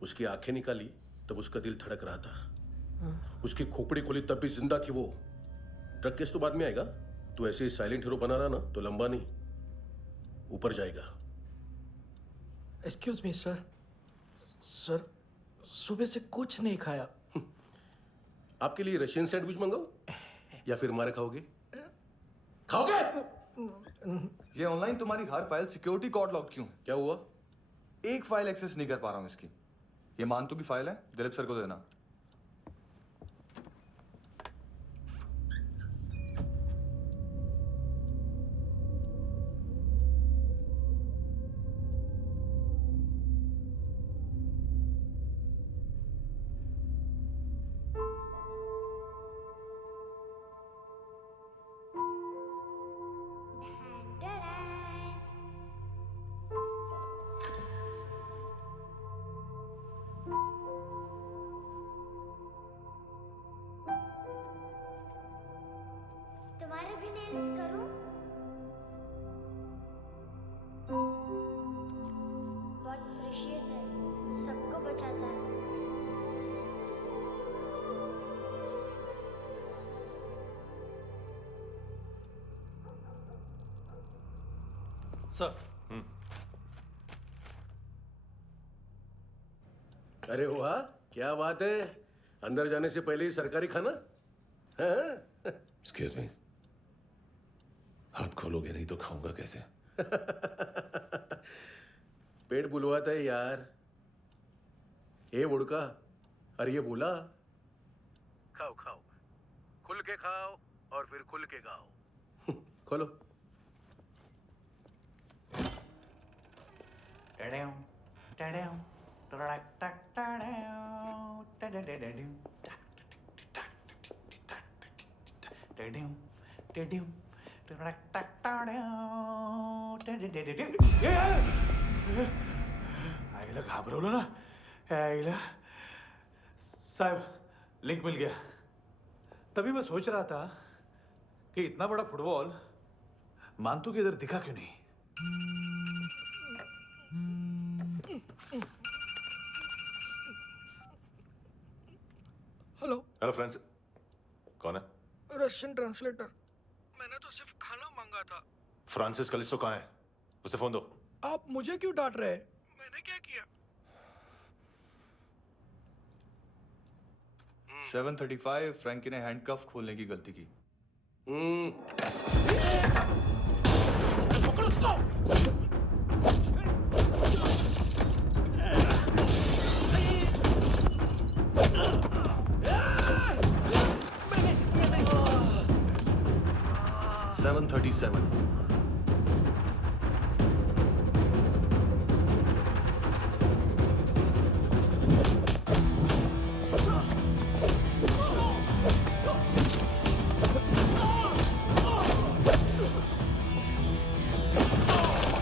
उसकी आंखें निकाली तब उसका दिल धड़क रहा था। उसकी खोपड़ी खोली तब भी जिंदा थी वो। ड्रग केस तो बाद में आएगा। तो ऐसे ही साइलेंट हीरो बना रहा ना तो लंबा नहीं, ऊपर जाएगा। एक्सक्यूज मी सर, सर सुबह से कुछ नहीं खाया। आपके लिए रशियन सैंडविच मंगाओ या फिर मारे खाओगे? खाओगे? ये ऑनलाइन तुम्हारी हर फाइल सिक्योरिटी कोड लॉक क्यों है? क्या हुआ? एक फाइल एक्सेस नहीं कर पा रहा हूं इसकी। ये मानतू की फाइल है, दिलीप सर को देना। तुम्हारे भी नेल्स करूं? बहुत प्रेशियस है, सबको बचाता है। सर। अरे वाह, क्या बात है। अंदर जाने से पहले ही सरकारी खाना। एक्सक्यूज मी, हाथ खोलोगे नहीं तो खाऊंगा कैसे? पेट बुलवाता है यार। ये बुड़का, अरे ये बोला। खाओ खाओ, खुल के खाओ और फिर खुल के खाओ। खोलो। आईला घाबरवलं ना। आईला साहब, लिंक मिल गया। तभी मैं सोच रहा था कि इतना बड़ा फुटबॉल मानतू के इधर दिखा क्यों नहीं। हेलो। हेलो फ्रेंड्स, कौन है? Russian translator. मैंने तो सिर्फ खाना मांगा था। फ्रांसिस कलिस्टो कहाँ है? उसे फोन दो। आप मुझे क्यों डांट रहे हैं? मैंने क्या किया? 735 फ्रैंकी ने हैंडकफ खोलने की गलती की। पकड़ो उसको। 737 Oh!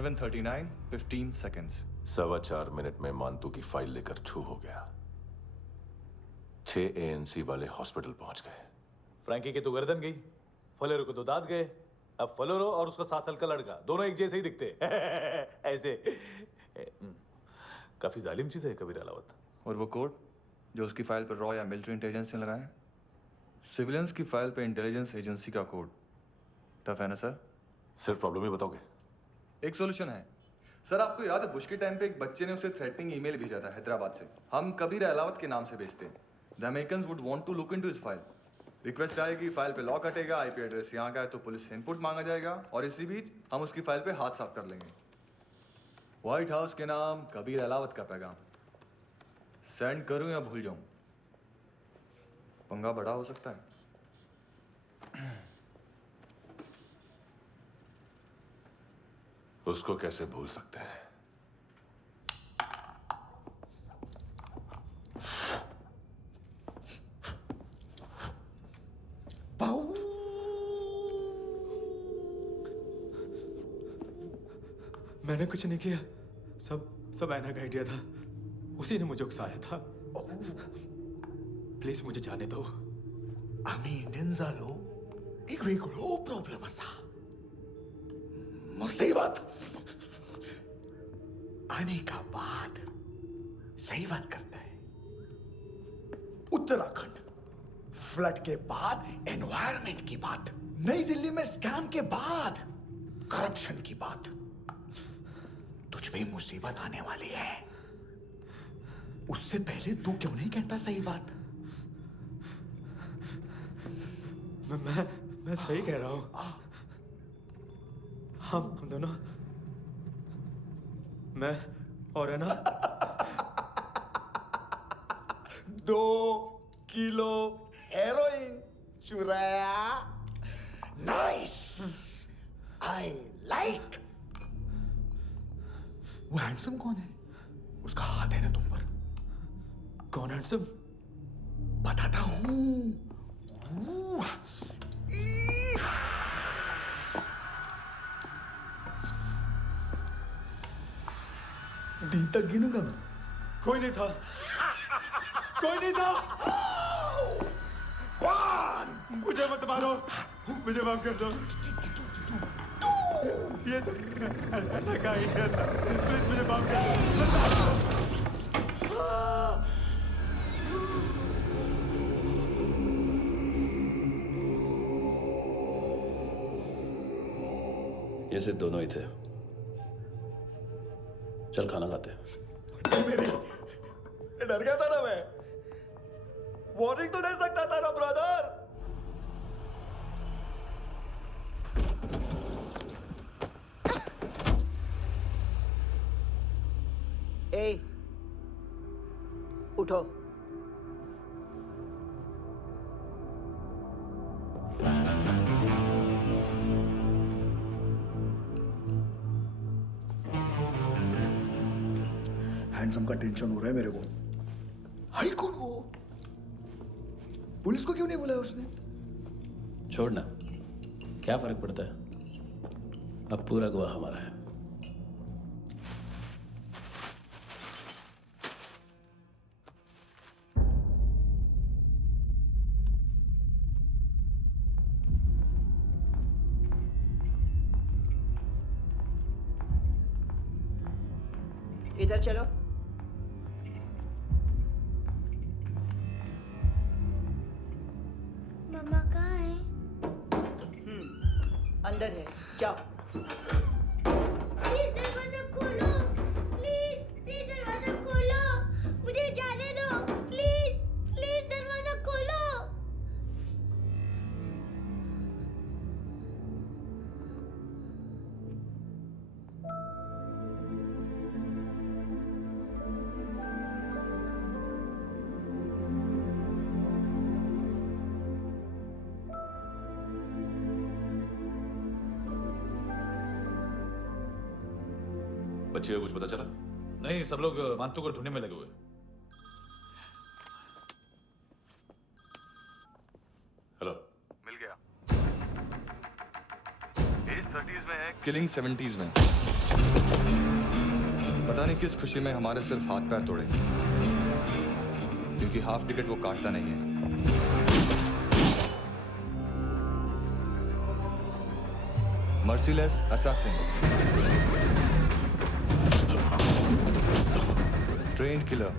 7:39, 15 seconds. 4.25 मिनट में मानतू की फाइल लेकर छू हो गया। 6 ANC वाले हॉस्पिटल पहुंच गए। फ्रैंकी की तो गर्दन गई, फलेरो को तो दांत गए। अब फलेरो और उसका 7 साल का लड़का दोनों एक जैसे ही दिखते ऐसे। काफी जालिम चीज है कबीर अलावत। और वो कोड जो उसकी फाइल पर रॉ या मिलिट्री इंटेलिजेंस ने लगाया, सिविलियंस की फाइल पे इंटेलिजेंस एजेंसी का कोड। टफ है ना सर? सिर्फ प्रॉब्लम ही बताओगे? एक सॉल्यूशन है सर। आपको याद है बुश के टाइम पे एक बच्चे ने उसे थ्रेटनिंग ईमेल भेजा था हैदराबाद से। हम कबीर अलावत के नाम से भेजते हैं। The Americans would want to look into his file. Request आएगी, फाइल पे लॉक हटेगा, आईपी एड्रेस यहाँ का है तो पुलिस से इनपुट मांगा जाएगा और इसी बीच हम उसकी फाइल पे हाथ साफ कर लेंगे। व्हाइट हाउस के नाम कबीर अलावत का पैगाम। सेंड करूं या भूल जाऊं? पंगा बड़ा हो सकता है। उसको कैसे भूल सकते हैं? मैंने कुछ नहीं किया, सब ऐना का आइडिया था। उसी ने मुझे उकसाया था। प्लीज मुझे जाने दो। आम्ही इंडियन झालो एक वेगळो प्रॉब्लेम असा, मुसीबत आने का बाद। सही बात करता है। उत्तराखंड फ्लड के बाद एनवायरनमेंट की बात, नई दिल्ली में स्कैम के बाद करप्शन की बात। तुझ पे मुसीबत आने वाली है, उससे पहले तू क्यों नहीं कहता सही बात? मैं सही कह रहा हूं। हम दोनों, मैं और है ना 2 किलो हेरोइन चुराया। Nice, I like. वो हैंडसम कौन है? उसका हाथ है ना तुम पर? कौन हैंडसम? बताता हूं। दिन तक गिनूंगा मैं। कोई नहीं था, कोई नहीं था। मुझे मत मारो, मुझे माफ कर दो। ये सब ऐना का आइडिया था। प्लीज मुझे माफ कर दो। ये सिर्फ दोनों ही थे। चल खाना खाते हैं। डर गया था ना मैं। वार्निंग तो दे सकता था ना ब्रदर। ए, उठो। हैंडसम का टेंशन हो रहा है मेरे को। हाई कौन वो? पुलिस को क्यों नहीं बुलाया उसने? छोड़ना, क्या फर्क पड़ता है? अब पूरा गवाह हमारा है। इधर चलो। मम्मा कहाँ है? अंदर है, जाओ। प्लीज दरवाजा खोलो। प्लीज दरवाजा खोलो। मुझे जाने दो। प्लीज दरवाजा खोलो। बच्चे को कुछ पता चला? नहीं, सब लोग मानतू को ढूंढने में लगे हुए। हेलो, मिल गया। एज 30s में है, किलिंग 70s में। पता नहीं किस खुशी में हमारे सिर्फ हाथ पैर तोड़े, क्योंकि हाफ टिकट वो काटता नहीं है। Merciless assassin, trained killer,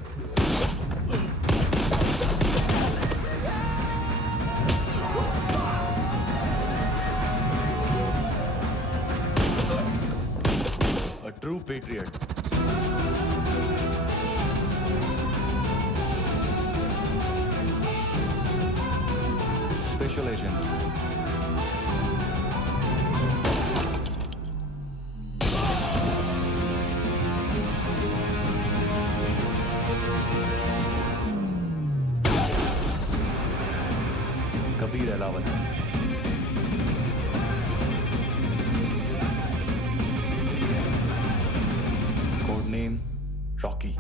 a true patriot. Special agent. Kabir Alawat. Code name Rocky.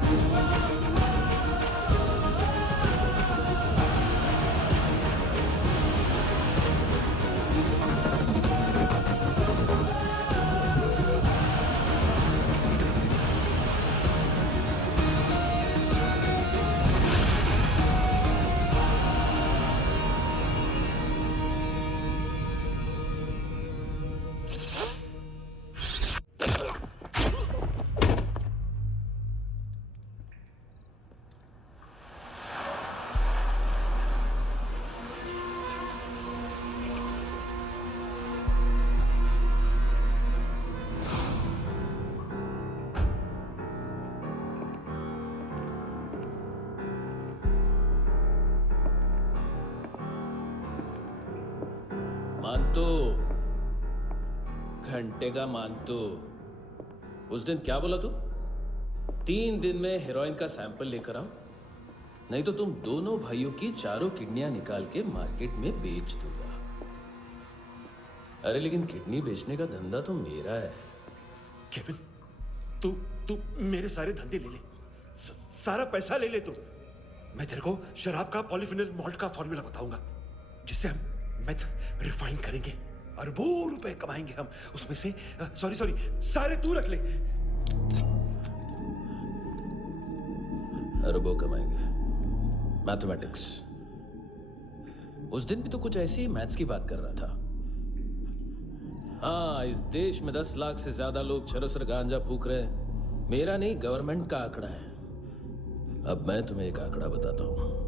मानतो, घंटे का मानतो। उस दिन क्या बोला तू? 3 दिन में हेरोइन का सैंपल लेकर आओ, नहीं तो तुम दोनों भाइयों की चारों किडनियां निकाल के मार्केट में बेच दूंगा। अरे लेकिन किडनी बेचने का धंधा तो मेरा है। केविन, तू मेरे सारे धंधे ले ले, सारा पैसा ले ले तू। मैं तेरे को शराब का पॉलीफिनल मॉल्ट का फॉर्मूला बताऊंगा, जिससे हम मेथ रिफाइन करेंगे, अरबों रुपए कमाएंगे हम उसमें से। सॉरी सारे तू रख ले। अरबों कमाएंगे, मैथमेटिक्स। उस दिन भी तो कुछ ऐसी मैथ्स की बात कर रहा था। हाँ, इस देश में 10 लाख से ज्यादा लोग चरस और गांजा फूक रहे हैं। मेरा नहीं, गवर्नमेंट का आंकड़ा है। अब मैं तुम्हें एक आंकड़ा बताता हूं।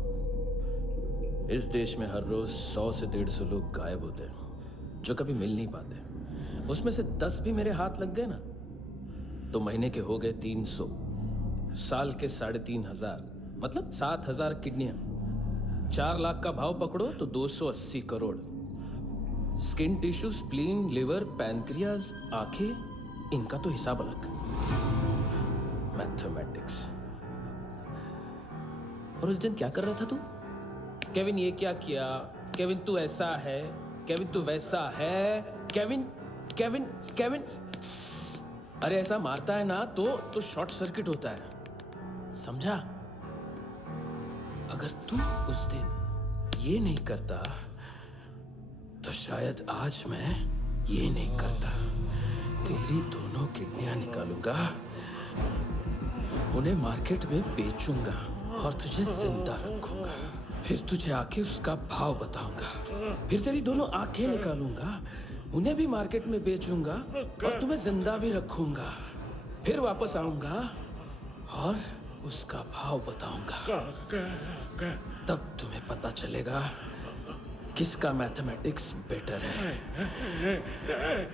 इस देश में हर रोज 100 से 150 लोग गायब होते हैं, जो कभी मिल नहीं पाते। उसमें से 10 भी मेरे हाथ लग गए ना, तो महीने के हो गए 300, साल के 3500, मतलब 7000 किडनियां। 4 लाख का भाव पकड़ो तो 280 crore. Skin tissue, spleen, liver, pancreas, आंखें, इनका तो हिसाब अलग। मैथमेटिक्स। और उस दिन क्या कर रहा था तू? केविन ये क्या किया, केविन तू ऐसा है, केविन तू वैसा है, केविन केविन केविन। अरे ऐसा मारता है ना तो शॉर्ट सर्किट होता है, समझा? अगर तू उस दिन ये नहीं करता तो शायद आज मैं ये नहीं करता। तेरी दोनों किडनियां निकालूंगा, उन्हें मार्केट में बेचूंगा और तुझे जिंदा रखूंगा। फिर तुझे आके उसका भाव बताऊंगा। फिर तेरी दोनों आंखें निकालूंगा, उन्हें भी मार्केट में बेचूंगा और तुम्हें जिंदा भी रखूंगा। फिर वापस आऊंगा और उसका भाव बताऊंगा। तब तुम्हें पता चलेगा किसका मैथमेटिक्स बेटर है।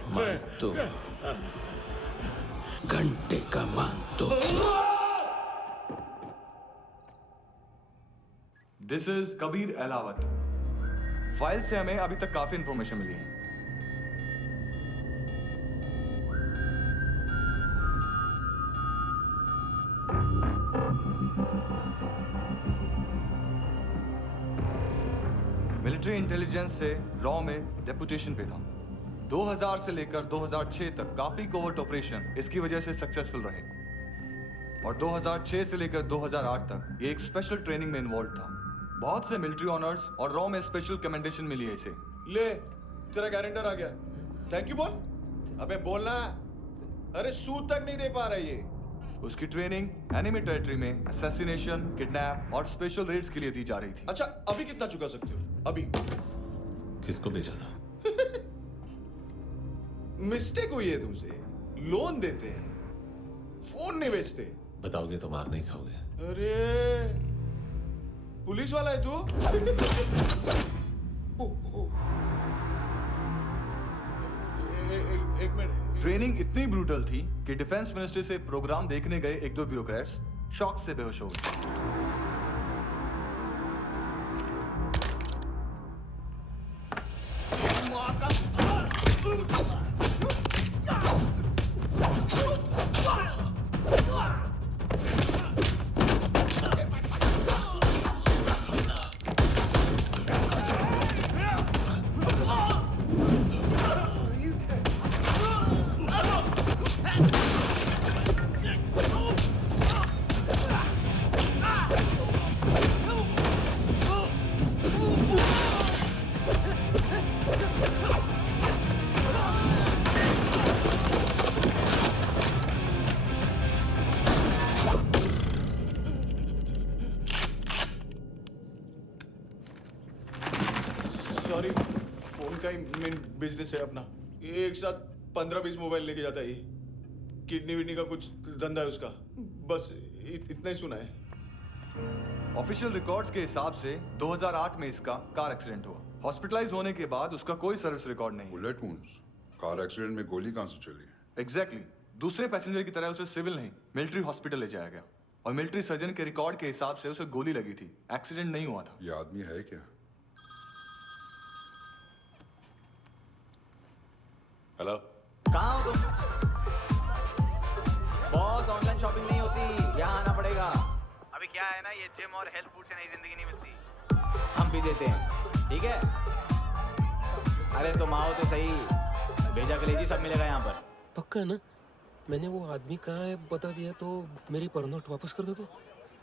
मानतो, घंटे का मानतो। This is Kabir Ahlawat. File से हमें अभी तक काफी इंफॉर्मेशन मिली है। मिलिट्री इंटेलिजेंस से रॉ में डेपुटेशन पे था। 2000 से लेकर 2006 तक काफी कोवर्ट ऑपरेशन इसकी वजह से सक्सेसफुल रहे, और 2006 से लेकर 2008 तक ये एक स्पेशल ट्रेनिंग में इन्वॉल्व था। बहुत से मिलिट्री ऑनर्स और रॉ में स्पेशल कमेंडेशन मिली है इसे। ले, तेरा गारंटर आ गया। थैंक यू बोल। अबे बोलना। अरे सूद तक नहीं दे पा रहा ये। उसकी ट्रेनिंग एनिमी टेरिटरी में असैसिनेशन, किडनैप और स्पेशल रेड्स के लिए दी जा रही थी। अच्छा, अभी कितना चुका सकते हो? अभी किसको भेजा था? मिस्टेक हुई है तुमसे। लोन देते हैं, फोन नहीं बेचते। बताओगे तो मार नहीं खाओगे। अरे पुलिस वाला है तू? एक मिनट। ट्रेनिंग इतनी ब्रूटल थी कि डिफेंस मिनिस्ट्री से प्रोग्राम देखने गए एक दो ब्यूरोक्रेट्स शॉक से बेहोश हो गए। सॉरी, फोन का ही मेन बिजनेस है अपना। एक साथ 15-20 मोबाइल लेके जाता है ये। किडनी विडनी का कुछ धंधा है उसका। बस इतना ही सुना है। ऑफिशियल रिकॉर्ड्स के हिसाब से 2008 में इसका कार एक्सीडेंट हुआ। हॉस्पिटलाइज होने के बाद उसका कोई सर्विस रिकॉर्ड नहीं। Bullet wounds. कार एक्सीडेंट में गोली कहां से चली? एग्जैक्टली। दूसरे पैसेंजर की तरह उसे सिविल नहीं, मिलिट्री हॉस्पिटल ले जाया गया और मिलिट्री सर्जन के रिकॉर्ड के हिसाब से उसे गोली लगी थी। एक्सीडेंट नहीं हुआ था। ये आदमी है क्या? हेलो, कहाँ हो तुम? बॉस, ऑनलाइन शॉपिंग नहीं होती, यहाँ आना पड़ेगा। अभी क्या है ना, ये जिम और हेल्थ फूड से नई जिंदगी नहीं मिलती। हम भी देते हैं, ठीक है? अरे तुम आओ तो सही, भेजा कलेजी सब मिलेगा यहाँ पर। पक्का ना? मैंने वो आदमी कहाँ है बता दिया तो मेरी पर नोट वापस कर दोगे?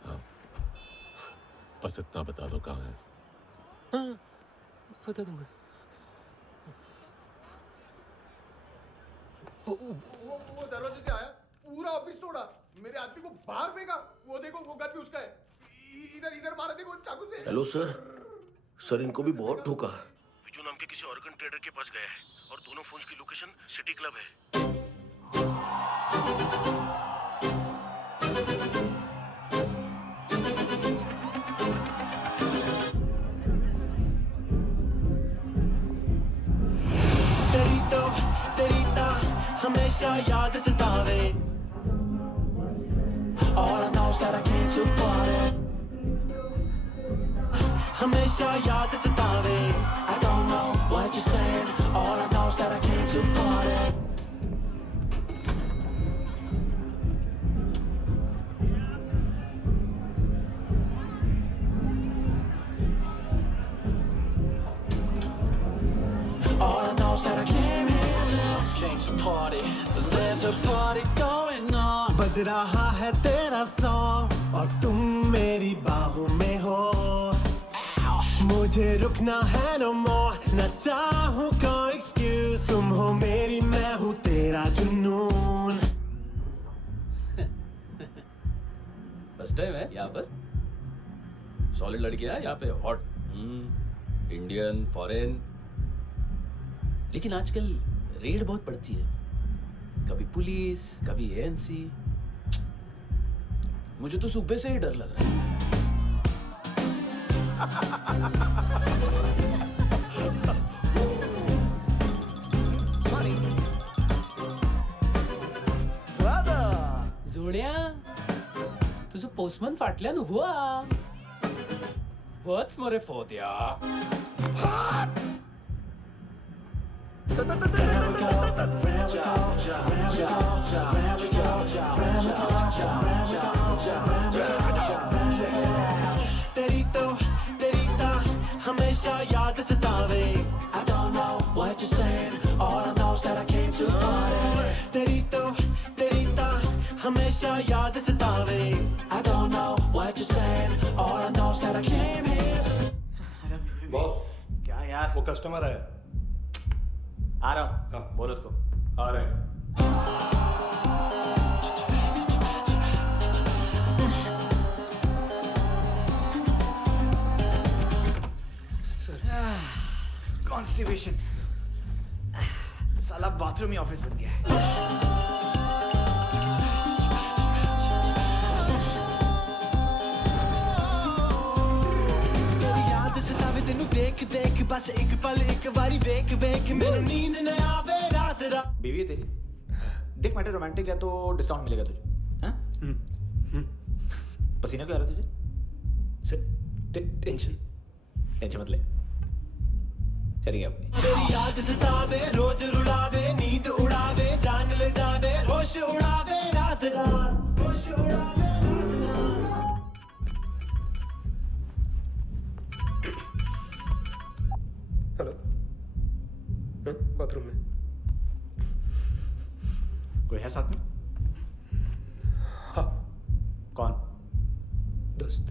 हाँ, बस इतना बता दो कहाँ है। हाँ, बता दूंगा। वो दरवाजे से आया, पूरा ऑफिस तोड़ा, मेरे आदमी को बाहर फेंका। वो देखो, वो गन भी उसका है। इधर मारा, देखो चाकू से। हेलो सर, सर इनको भी बहुत ठोका। विजू नाम के किसी ऑर्गन ट्रेडर के पास गया है और दोनों फोन्स की लोकेशन सिटी क्लब है। तेरी तो हमेशा याद सतावे। All I know is that I came to party. हमेशा याद सतावे। I don't know what you're saying. All I know is that I came to party. All I know is that I came to party. There's a party going on. बज रहा है तेरा song और तुम मेरी बाहों में हो। मुझे रुकना है no more, न चाहूँ कोई excuse। तुम हो मेरी, मैं हूँ तेरा जुनून। फर्स्ट टाइम है यहाँ पर? सॉलिड लड़कियाँ है यहाँ पे, हॉट इंडियन, फॉरेन। लेकिन आजकल रेड बहुत पड़ती है, कभी पुलिस, कभी एएनसी। मुझे तो सुबह से ही डर लग रहा है। सॉरी जोड्या, तुझं पोस्टमन फाटल्यान हुआ वच मरे फोद्या। तेरी तो हमेशा याद सतावे। I don't know what you're saying. All I know is that I came to party. तेरी तो हमेशा याद सतावे। I don't know what you're saying. All I know is that I came here. Boss, क्या यार? वो कस्टमर है। आ रहा हूँ। बोल उसको। आ रहे हैं। कॉन्स्टिपेशन। साला बाथरूम ही ऑफिस बन गया है। तेरी याद सतावे तेनू देख देख बस एक पल एक बारी वेख वेख मेनू नींद न आवे रात रात। बीवी है तेरी? देख मैटर रोमांटिक है तो डिस्काउंट मिलेगा तुझे। हाँ? पसीना क्यों आ रहा है तुझे? सर टेंशन मत ले, चली गया अपनी। तेरी याद सतावे रोज रुलावे नींद उड़ावे जान ले जावे होश उड़ावे रात रात होश उड़ावे। हेलो, बाथरूम में कोई है साथ में? हाँ। कौन? दोस्त।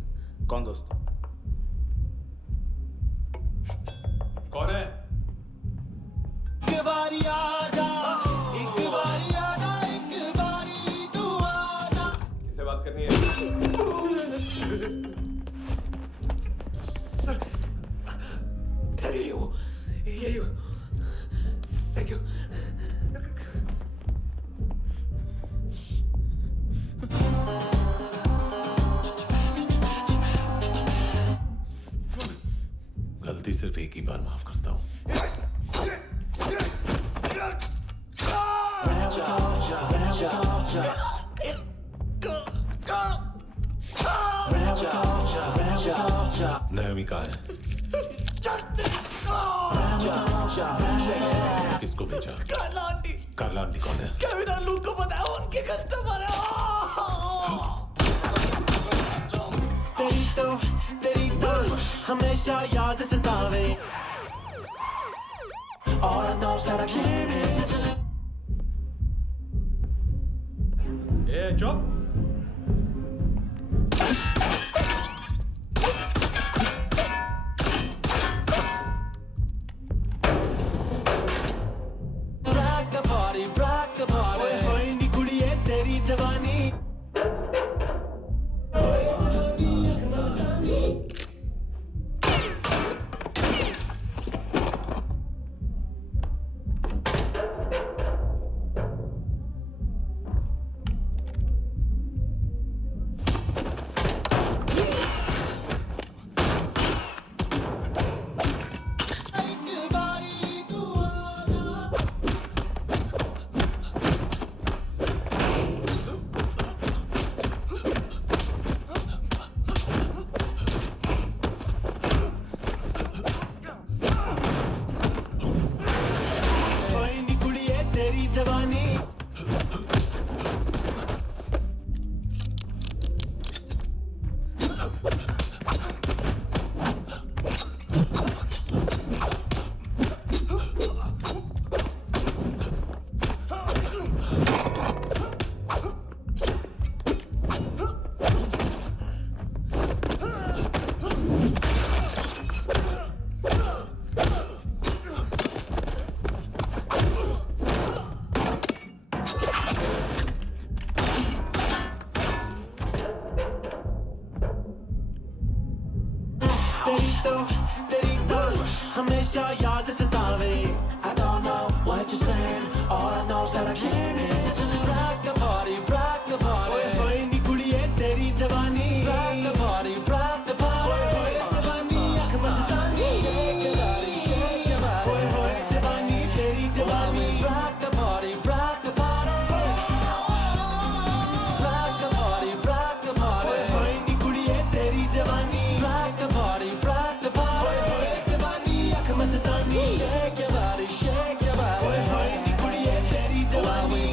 कौन दोस्त? कौन है? एक बारी आजा, एक बारी आजा, एक बारी तू आजा। किससे बात करनी है? सर, यही हो, यही हो। Thank you. गलती सिर्फ एक ही बार माफ करता हूं। नायोमी कहाँ है? किसको भेजा? कार्ला आंटी कौन है? केविन और लूक को बताया उनके कस्टमर है। तेरी तो हमेशा याद सतावे। All I know is that I came here to live. चुप। rock the party। ओए होए नी कुड़िए तेरी जवानी। तेरी तो हमेशा याद सतावे। I don't know what you're saying, all I know is that I came here to rock the party, rock the party। ओए होए नी कुड़िए तेरी जवानी। Rock the party, rock the party। ओए होए जवानी आँख मस्तानी। Shake your body, shake your body। ओए होए जवानी तेरी जवानी। Rock the party, rock the party। Rock the party, rock the party। ओए होए नी कुड़िए तेरी जवानी। Rock the party, rock the party। ओए होए जवानी आँख मस्तानी। Shake your body, shake your body। ओए होए नी कुड़िए तेरी जवानी।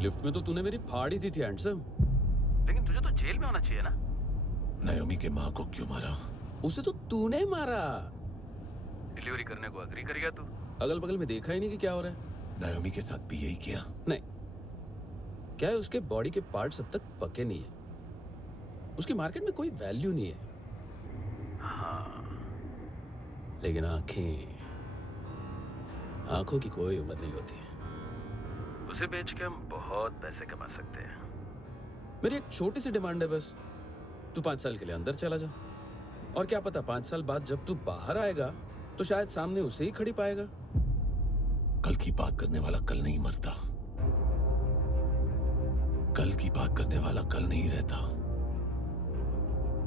लिफ्ट में तो तूने मेरी फाड़ ही दी थी हैंडसम। लेकिन तुझे तो जेल में होना चाहिए ना। नायोमी के माँ को क्यों मारा? उसे तो तूने मारा। डिलीवरी करने को एग्री कर गया तू। अगल बगल में देखा ही नहीं कि क्या हो रहा है। नायोमी के साथ भी यही किया? नहीं, क्या है उसके बॉडी के पार्ट्स अब तक पके नहीं है, उसकी मार्केट में कोई वैल्यू नहीं है। हाँ, लेकिन आंखों की कोई उम्र नहीं होती है। उसे बेच के हम बहुत पैसे कमा सकते हैं। मेरी एक छोटी सी डिमांड है बस, तू 5 साल के लिए अंदर चला जा, और क्या पता 5 साल बाद जब तू बाहर आएगा तो शायद सामने उसे ही खड़ी पाएगा। कल की बात करने वाला कल नहीं मरता, कल की बात करने वाला कल नहीं रहता,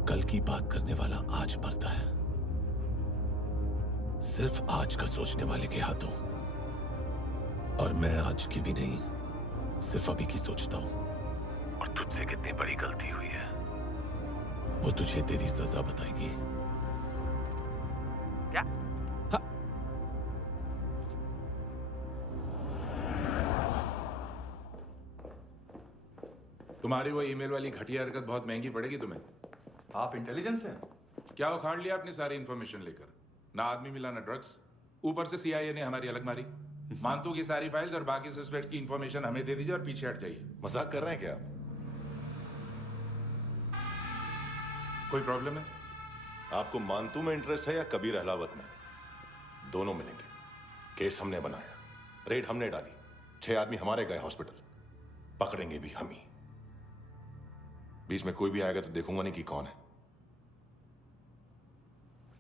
कल की बात करने वाला आज मरता है। सिर्फ आज का सोचने वाले के हाथों। और मैं आज की भी नहीं, सिर्फ अभी की सोचता हूं। और तुझसे कितनी बड़ी गलती हुई है वो तुझे तेरी सजा बताएगी। क्या? हाँ। तुम्हारी वो ईमेल वाली घटिया हरकत बहुत महंगी पड़ेगी तुम्हें। आप इंटेलिजेंस हैं? क्या उखाड़ लिया अपनी सारी इंफॉर्मेशन लेकर? ना आदमी मिला ना ड्रग्स, ऊपर से CIA ने हमारी अलग मारी। मानतू की सारी फाइल्स और बाकी सस्पेक्ट की इंफॉर्मेशन हमें दे दीजिए और पीछे हट जाइए। मजाक कर रहे हैं क्या? कोई प्रॉब्लम है? आपको मानतू में इंटरेस्ट है या कबीर अहलावत में? दोनों मिलेंगे। केस हमने बनाया, रेड हमने डाली, 6 आदमी हमारे गए हॉस्पिटल, पकड़ेंगे भी हम ही। बीच में कोई भी आएगा तो देखूंगा नहीं कि कौन है।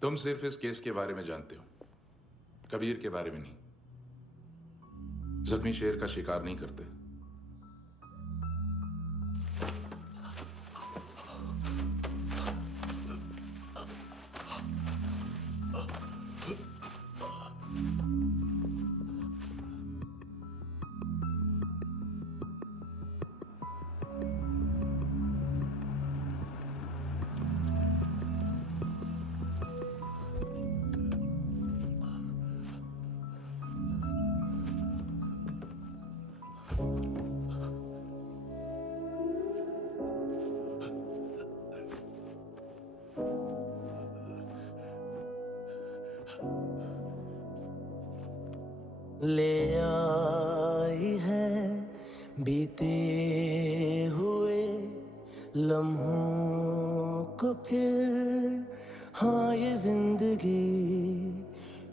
तुम सिर्फ इस केस के बारे में जानते हो, कबीर के बारे में नहीं। जख्मी शेर का शिकार नहीं करते। ले आई है बीते हुए लम्हों को फिर, हाँ ये जिंदगी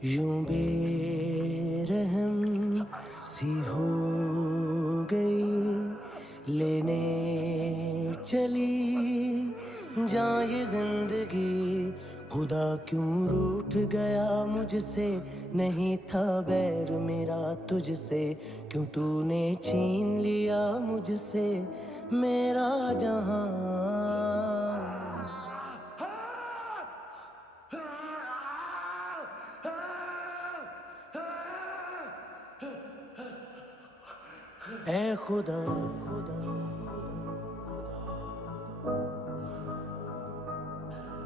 यूं बेरहम सी हो गई, लेने चली जा ये जिंदगी। खुदा क्यों रूठ गया मुझसे, नहीं था बैर मेरा तुझसे, क्यों तूने छीन लिया मुझसे मेरा जहां। ऐ खुदा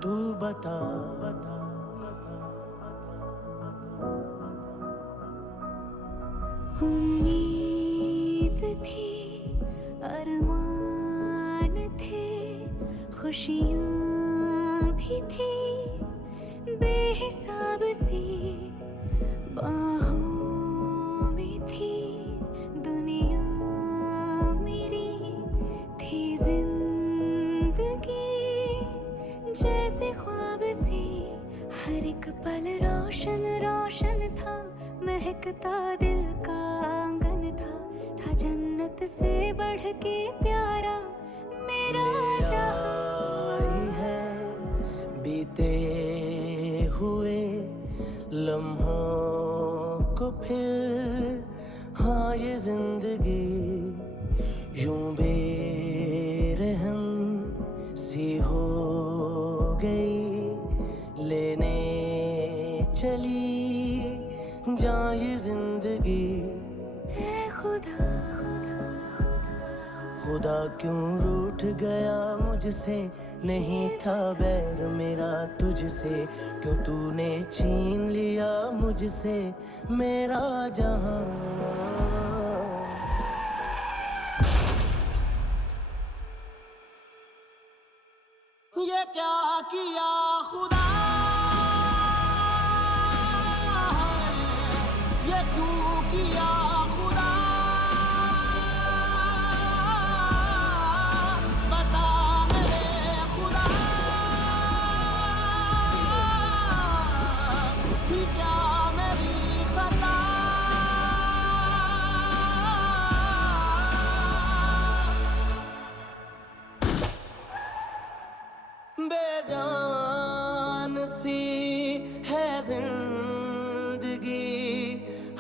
तू बता उम्मीद थी, अरमान थे, खुशियाँ भी थी बेहिसाब सी, बाहों में थी दुनिया मेरी, थी जिंदगी जैसे ख्वाब सी, हर एक पल रोशन रोशन था, महकता दिल का आंगन था जन्नत से बढ़ के प्यारा मेरा जहां है। बीते हुए लम्हों को फिर, हाँ ये जिंदगी यूं बेरहम सी हो गई, लेने चली जा ये जिंदगी। ऐ खुदा खुदा क्यों रूठ गया मुझसे, नहीं था बैर मेरा तुझसे, क्यों तूने छीन लिया मुझसे मेरा जहां। क्या किया खुदा, ये क्यों किया खुदा, बता मेरे खुदा, कि क्या मेरी खता, बेजान सी है जिंदगी,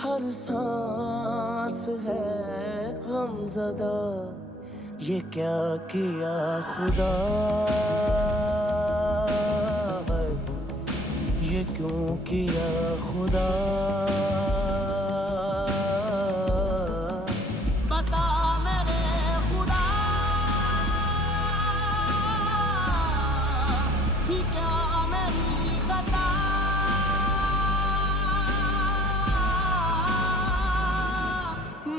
हर सांस है गमज़दा, ये क्या किया खुदा, ये क्यों किया खुदा, बता मेरे खुदा, कि क्या मेरी खता,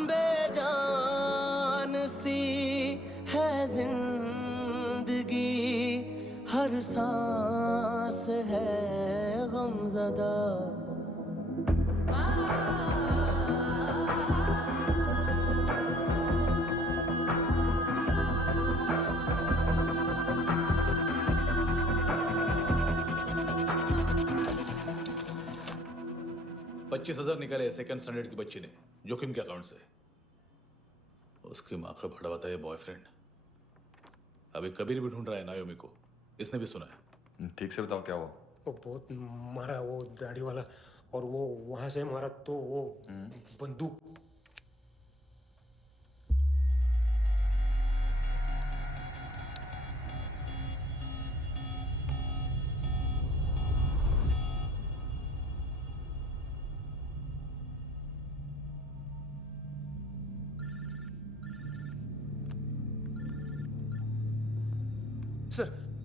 बेजान सी है जिंदगी, हर सांस है गमज़दा। $25,000 निकाले सेकंड स्टैंडर्ड की बच्ची ने जोखिम के अकाउंट से। उसकी माँ का भड़ा हुआ ये बॉयफ्रेंड अभी कबीर भी ढूंढ रहा है नायोमी को, इसने भी सुना है। ठीक से बताओ क्या हुआ। वो बहुत मारा, वो दाढ़ी वाला, और वो वहां से मारा तो वो बंदूक।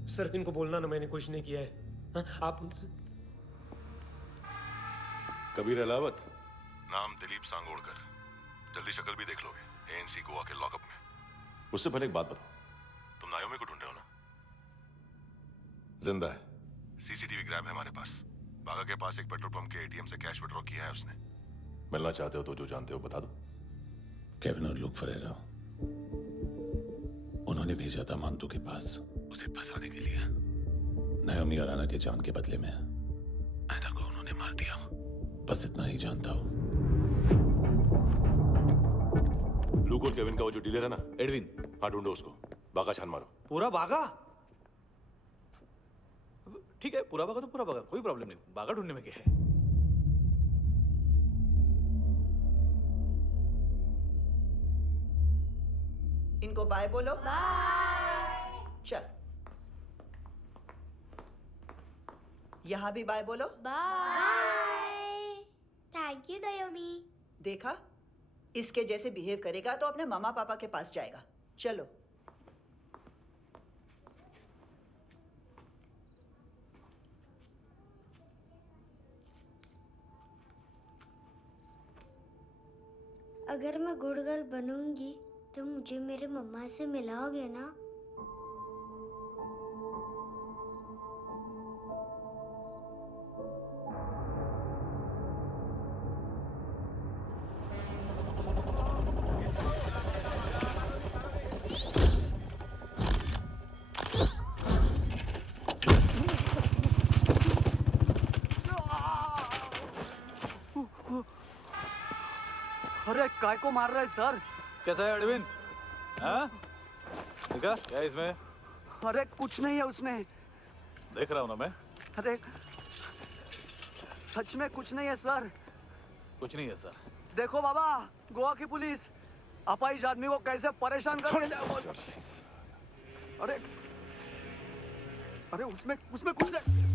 सर इनको बोलना ना मैंने कुछ नहीं किया है। हाँ, आप उनसे। कबीर अलावत, नाम दिलीप सांगोड़कर, जल्दी शक्ल भी देख लोगे एएनसी गोवा के लॉकअप में। मुझसे पहले एक बात बताओ, तुम नायोमी को ढूंढ रहे हो ना? जिंदा है, सीसीटीवी ग्रैब है हमारे पास। बागा के पास एक पेट्रोल पंप के एटीएम से कैश विड्रॉ किया है उसने। मिलना चाहते हो तो जो जानते हो बता दो। केविन और लुक फरेरा, उन्होंने भेजा था मांतू के पास उसे फंसाने के लिए। नायोमी अराना के जान के बदले में ऐना को उन्होंने मार दिया। बस इतना ही जानता हूं। लुक और केविन का वो जो डीलर है ना, एडविन, हाँ ढूंढो उसको। बागा छान मारो। पूरा बागा? ठीक है, पूरा बागा तो पूरा बागा, कोई प्रॉब्लम नहीं। बागा ढूंढने में क्या है? इनको बाय बोलो। बाय। चल, यहां भी बाय बोलो। बाय। Thank you नायोमी। देखा, इसके जैसे बिहेव करेगा तो अपने मामा पापा के पास जाएगा। चलो। अगर मैं गुड गर्ल बनूंगी तो मुझे मेरे मम्मा से मिलाओगे ना? अरे काय को मार रहा है सर? कैसा है एडविन? हाँ? देखा क्या इसमें? अरे कुछ नहीं है उसमें। देख रहा हूँ ना मैं। अरे सच में कुछ नहीं है सर। कुछ नहीं है सर। देखो बाबा, गोवा की पुलिस अपाहिज आदमी को कैसे परेशान कर रही है। अरे अरे उसमें कुछ नहीं।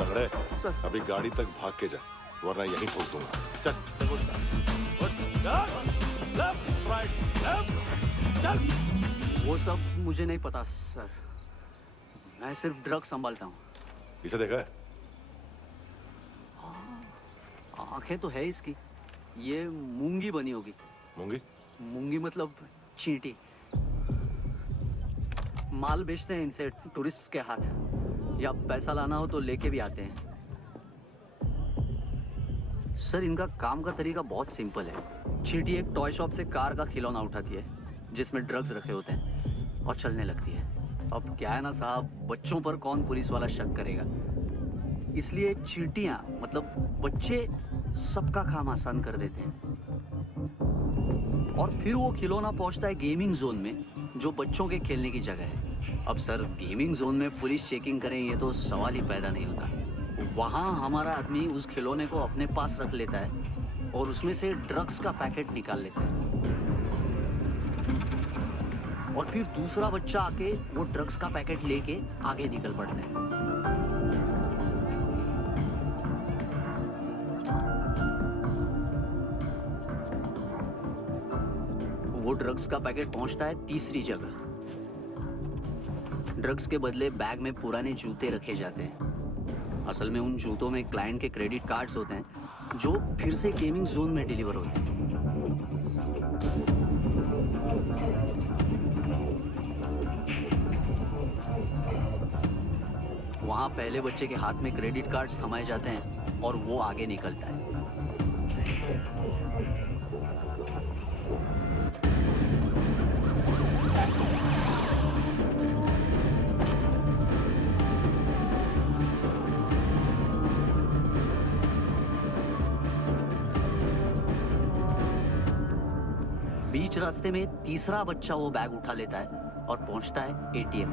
लंगड़े, अभी गाड़ी तक भाग के जा, वरना यहीं ठोक दूंगा। चल। वो सब मुझे नहीं पता सर, मैं सिर्फ ड्रग संभालता हूँ। इसे देखा है? आंखें तो है इसकी, ये मूंगी बनी होगी। मूंगी? मूंगी मतलब चींटी। माल बेचते हैं इनसे टूरिस्ट के हाथ, या पैसा लाना हो तो लेके भी आते हैं। सर इनका काम का तरीका बहुत सिंपल है। चींटी एक टॉय शॉप से कार का खिलौना उठाती है जिसमें ड्रग्स रखे होते हैं और चलने लगती है। अब क्या है ना साहब, बच्चों पर कौन पुलिस वाला शक करेगा, इसलिए चींटियां मतलब बच्चे सबका काम आसान कर देते हैं। और फिर वो खिलौना पहुंचता है गेमिंग जोन में, जो बच्चों के खेलने की जगह है। अब सर गेमिंग जोन में पुलिस चेकिंग करें ये तो सवाल ही पैदा नहीं होता। वहाँ हमारा आदमी उस खिलौने को अपने पास रख लेता है और उसमें से ड्रग्स का पैकेट निकाल लेता है, और फिर दूसरा बच्चा आके वो ड्रग्स का पैकेट लेके आगे निकल पड़ता है। वो ड्रग्स का पैकेट पहुंचता है तीसरी जगह। ड्रग्स के बदले बैग में पुराने जूते रखे जाते हैं। असल में उन जूतों में क्लाइंट के क्रेडिट कार्ड्स होते हैं जो फिर से गेमिंग जोन में डिलीवर होते हैं। वहां पहले बच्चे के हाथ में क्रेडिट कार्ड्स थमाए जाते हैं और वो आगे निकलता है। बीच रास्ते में तीसरा बच्चा वो बैग उठा लेता है और पहुंचता है एटीएम।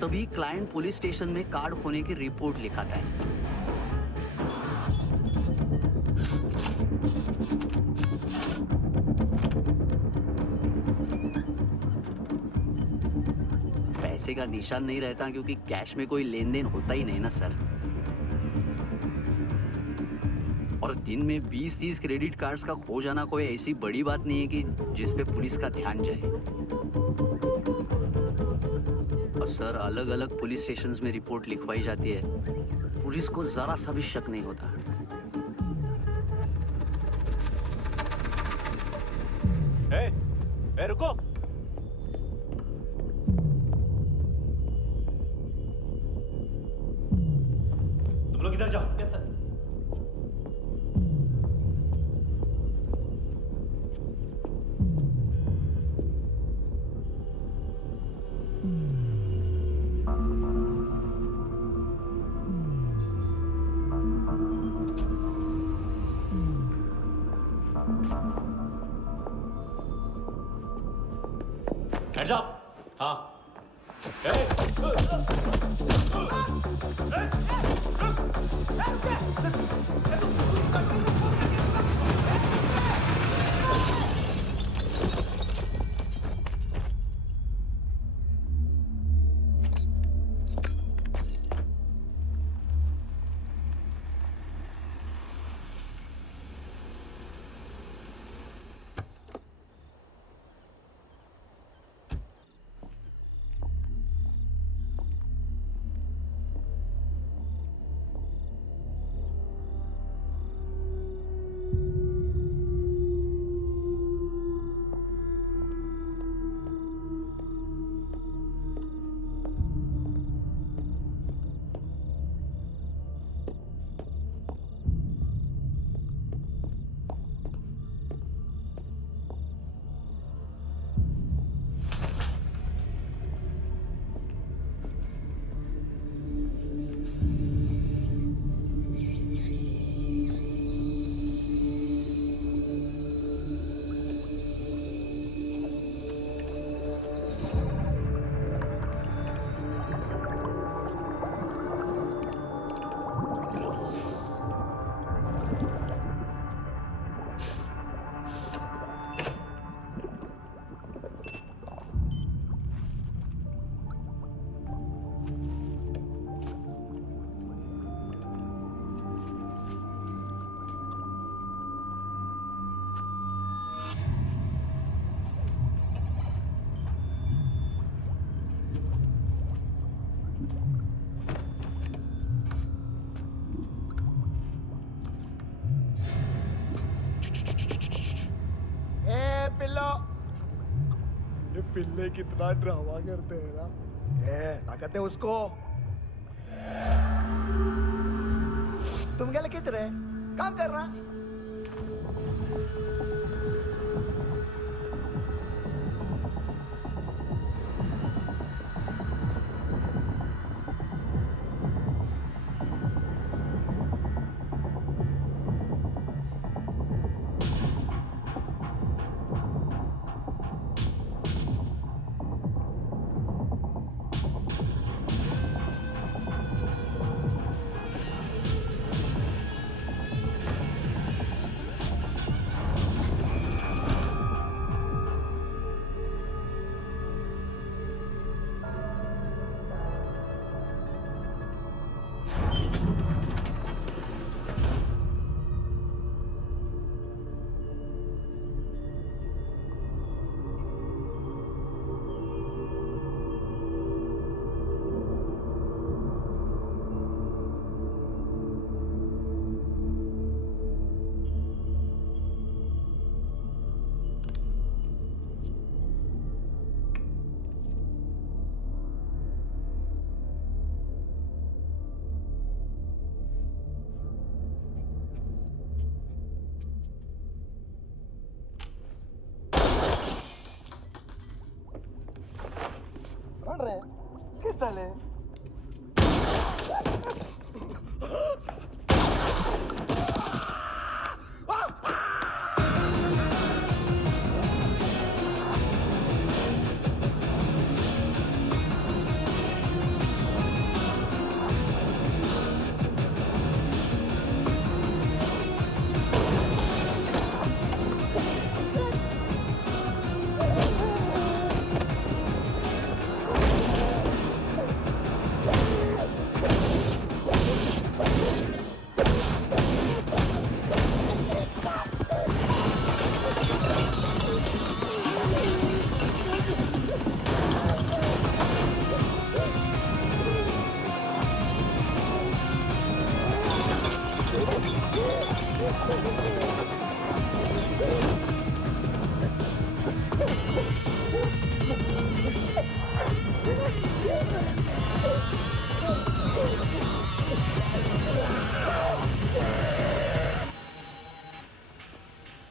तभी क्लाइंट पुलिस स्टेशन में कार्ड खोने की रिपोर्ट लिखाता है। पैसे का निशान नहीं रहता क्योंकि कैश में कोई लेन देन होता ही नहीं ना सर। और दिन में 20-30 क्रेडिट कार्ड्स का खो जाना कोई ऐसी बड़ी बात नहीं है कि जिस पे पुलिस का ध्यान जाए। और सर अलग अलग पुलिस स्टेशंस में रिपोर्ट लिखवाई जाती है, पुलिस को जरा सा भी शक नहीं होता। ए, रुको। तुम लोग इधर जाओ। Yes sir. Hands up! हाँ। ये पिल्ले कितना ड्रामा करते हैं ना। ये ताकत है उसको। तुम क्या किधर है? काम कर रहा? Che sale?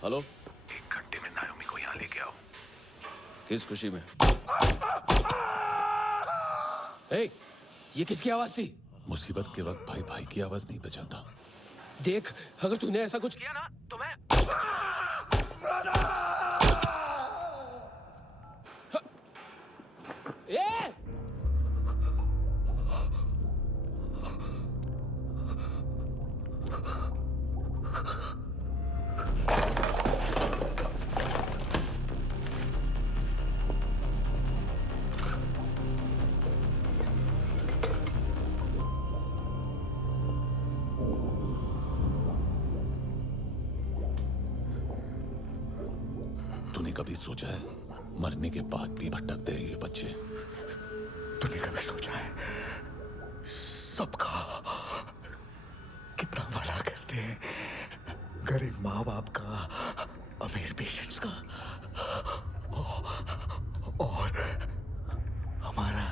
हेलो, 1 घंटे में नायोमी को यहाँ लेके आओ। किस खुशी में? ए, ये किसकी आवाज थी? मुसीबत के वक्त भाई भाई की आवाज नहीं पहचानता। देख, अगर तूने ऐसा कुछ किया ना तो मैं ए! तूने कभी सोचा है मरने के बाद भी भटकते हैं ये बच्चे? तूने कभी सोचा है सबका कितना भला करते हैं? गरीब माँ बाप का, अमीर पेशेंट्स का, और हमारा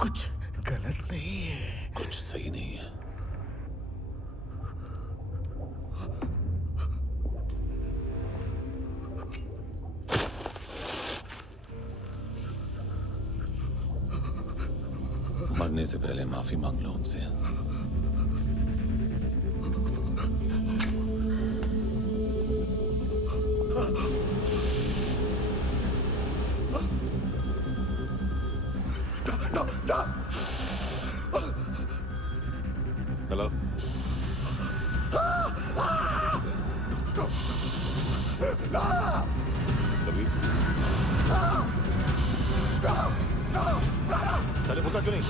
कुछ गलत नहीं है। कुछ सही नहीं है। मरने से पहले माफी मांग लो उनसे। हेलो, कभी चले बोलता क्यों नहीं?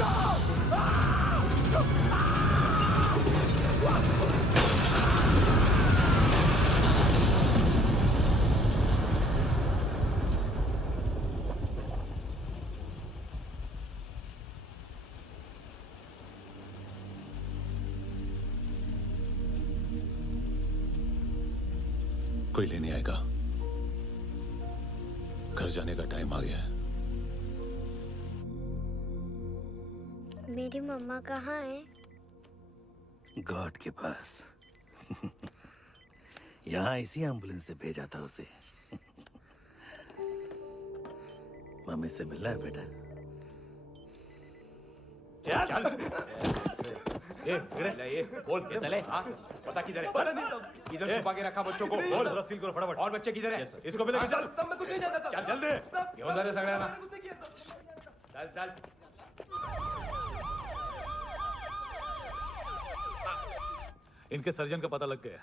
कोई लेने आएगा? घर घर जाने का टाइम आ गया है। मेरी मम्मा कहाँ है? गॉड के पास। यहाँ इसी एम्बुलेंस से भेजा था उसे। मम्मी से मिलना है बेटा। चल ये बोल चले। हाँ पता किधर है? पता नहीं सब। इधर छुपा के रखा बच्चों को। बोल पूरा सील करो फटाफट। और बच्चे किधर है? इसको भी लेके चल। सब में कुछ नहीं जानता सब। चल जल्दी। घेऊन जा रे सगळ्यांना। चल चल। इनके सर्जन का पता लग गया।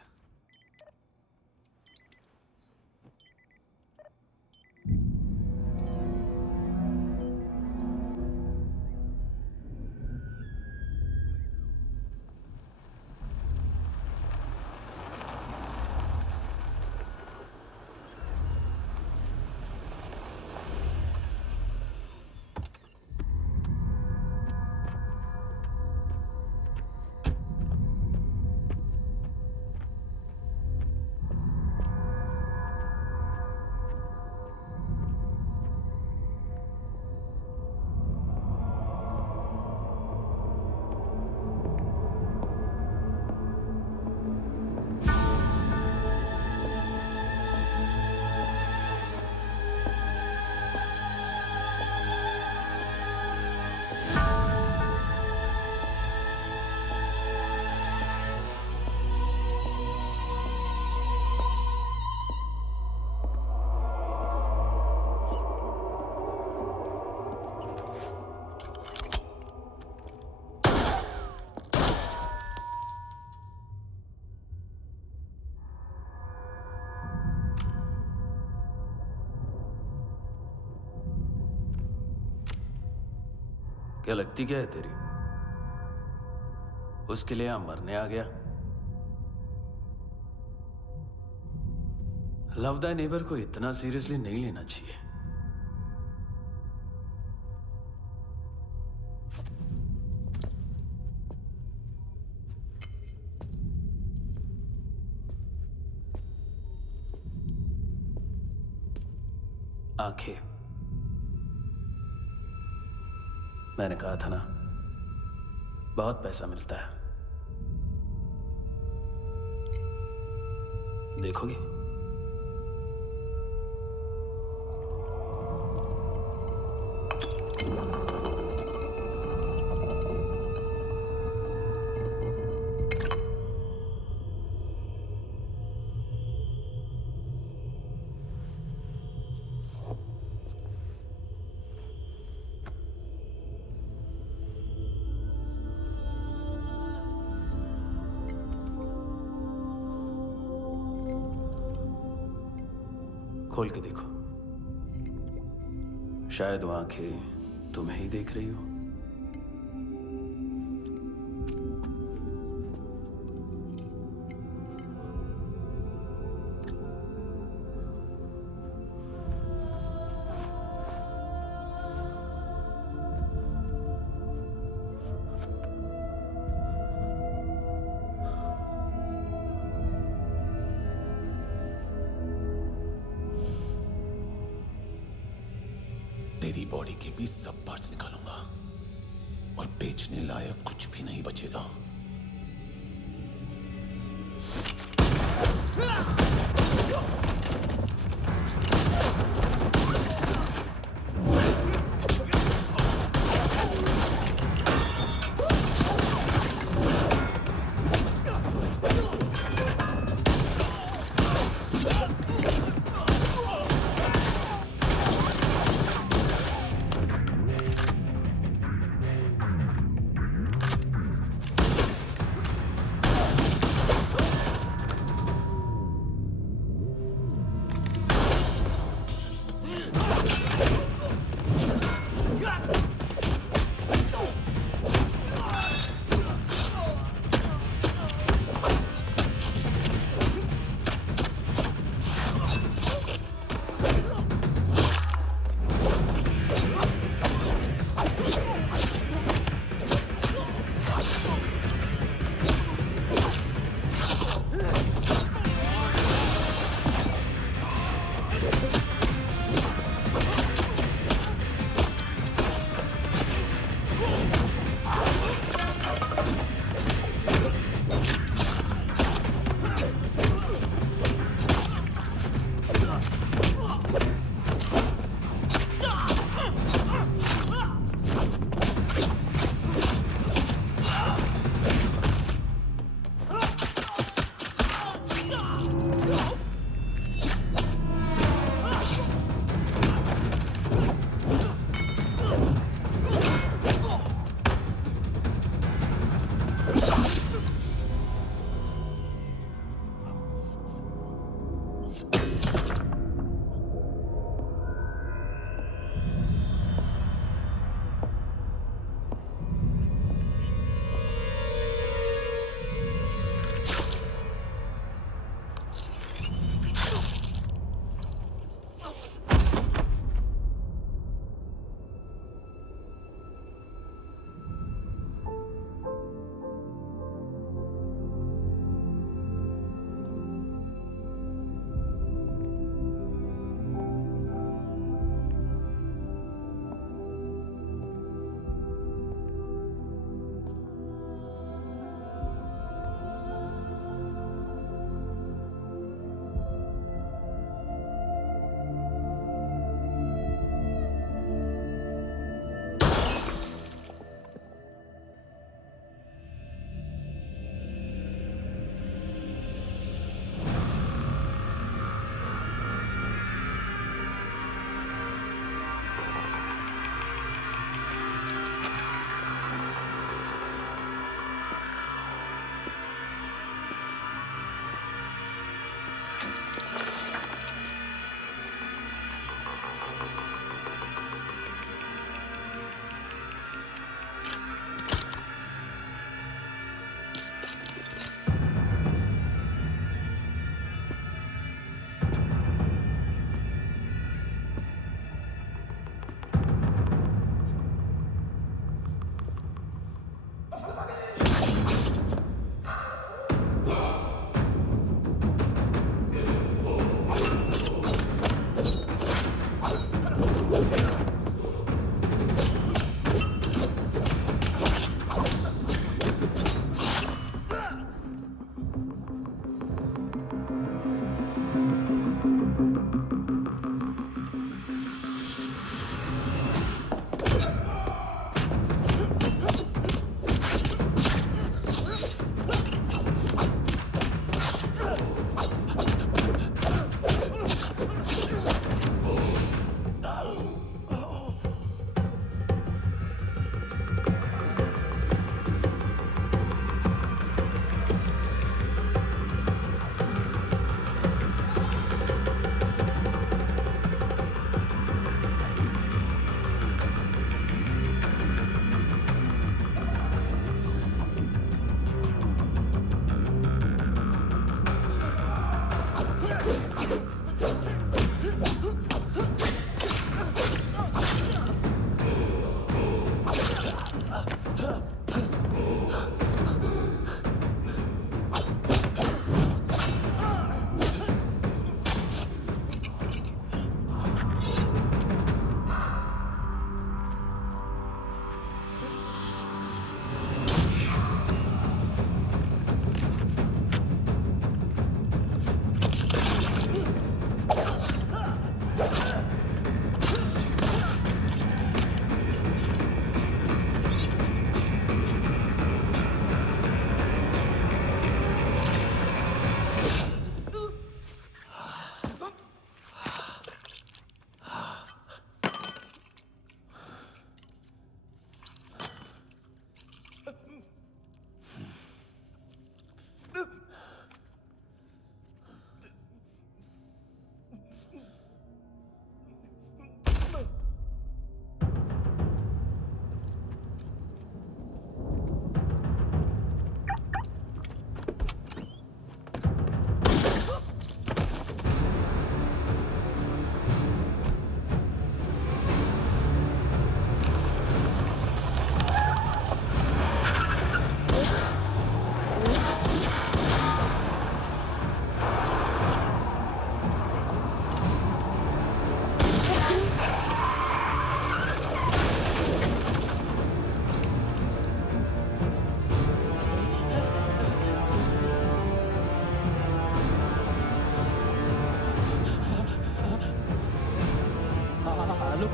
क्या लगती क्या है तेरी? उसके लिए यहां मरने आ गया? लव द नेबर को इतना सीरियसली नहीं लेना चाहिए। आंखें, मैंने कहा था ना, बहुत पैसा मिलता है। देखोगे? खोल के देखो, शायद वो आंखें तुम्हें ही देख रही हो। तेरी बॉडी के भी सब पार्ट्स निकालूंगा और बेचने लायक कुछ भी नहीं बचेगा।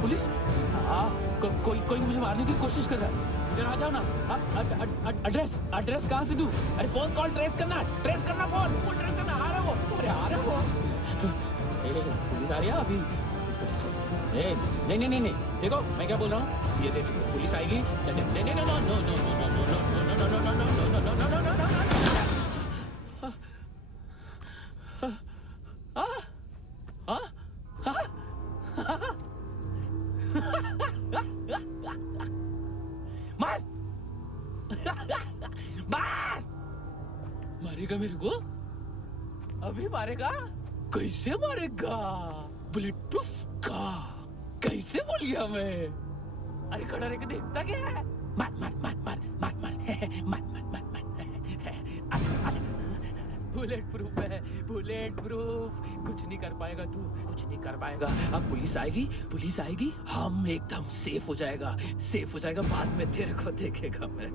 पुलिस? कोई मुझे मारने की कोशिश कर रहा है। इधर आ जाओ ना। एड्रेस कहाँ से दूं? अरे फोन कॉल ट्रेस करना फोन ट्रेस करना। आ रहा वो, अरे आ रहा वो। पुलिस आ रही है अभी। नहीं, देखो मैं क्या बोल रहा हूँ, ये देखो पुलिस आएगी। मारेगा मेरे को? अभी मारेगा? कैसे मारेगा? बुलेट प्रूफ का कैसे बोल गया मैं? अरे खड़ा रह के देखता क्या है? मार बुलेट प्रूफ है, बुलेट प्रूफ। कुछ नहीं कर पाएगा तू, कुछ नहीं कर पाएगा। अब पुलिस आएगी, हम एकदम सेफ हो जाएगा। बाद में तेरे को देखेगा मैं,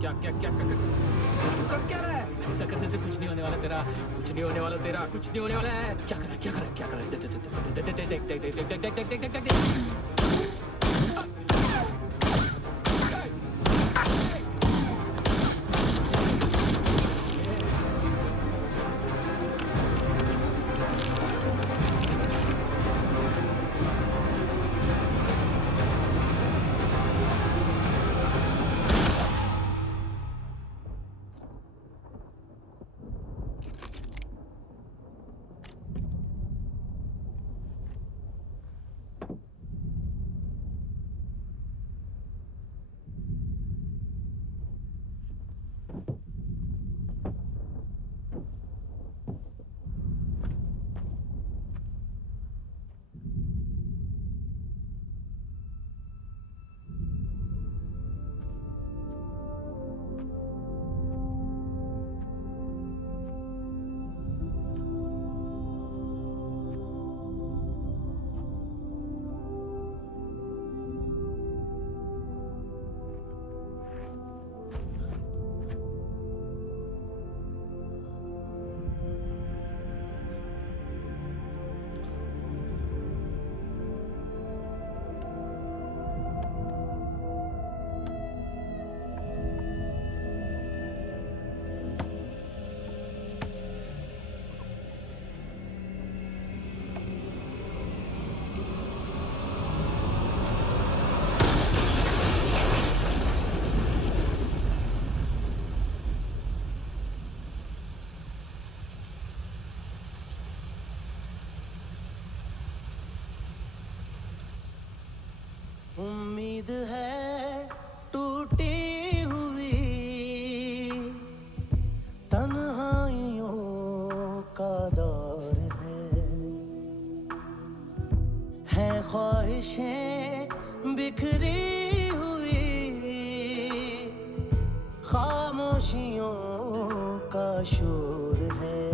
क्या कर क्या रहा है? ऐसा करने से कुछ नहीं होने वाला तेरा, कुछ नहीं होने वाला है। क्या कर उम्मीद है टूटी हुई तन्हाइयों का दौर है ख्वाहिशें बिखरी हुई खामोशियों का शोर है।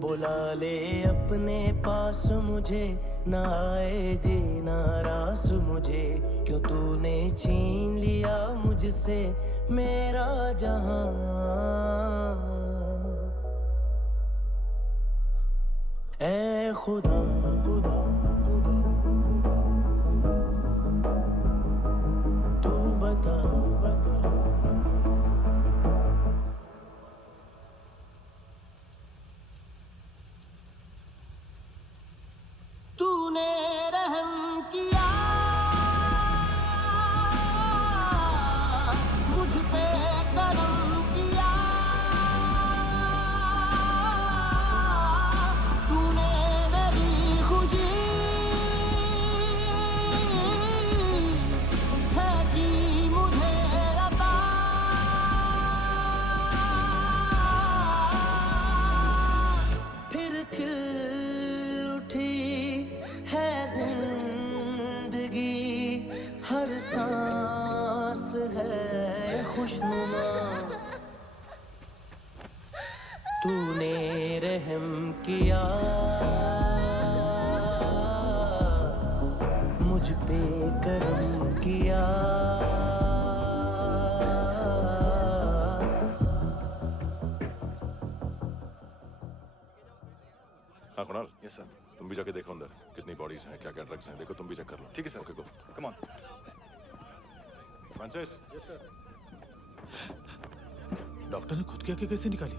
बुला ले अपने पास मुझे, ना आए जीना रास मुझे, क्यों तूने छीन लिया मुझसे मेरा जहां। ऐ खुदा तू बता तूने रहम किया मुझ पे, करम किया तूने मेरी खुशी है कि मुझे अता। फिर खिल उठी है जिंदगी, हर सांस है खुशनुमा। तूने रहम किया मुझ पे, करम किया। हाँ कुणाल, यस सर। तुम भी जाके देखो अंदर कितनी बॉडीज हैं, क्या क्या ड्रग्स हैं, देखो तुम भी चेक कर लो। ठीक है sir. Okay go. Come on. Francis. Yes sir. Doctor ने खुद की आंखें कैसे निकाली?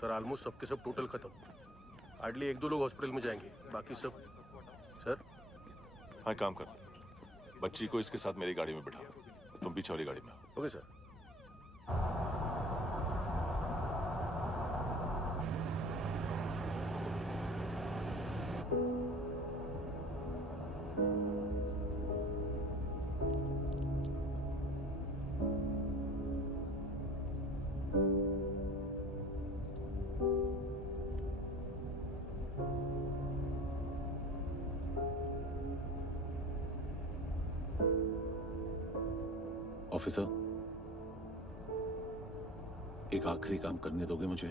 सर ऑलमोस्ट सबके सब टोटल खत्म। हार्डली 1-2 लोग हॉस्पिटल में जाएंगे, बाकी सब। सर हाँ काम कर, बच्ची को इसके साथ मेरी गाड़ी में बिठा, तुम पीछे वाली गाड़ी में। Okay sir. ऑफिसर, एक आखिरी काम करने दोगे मुझे?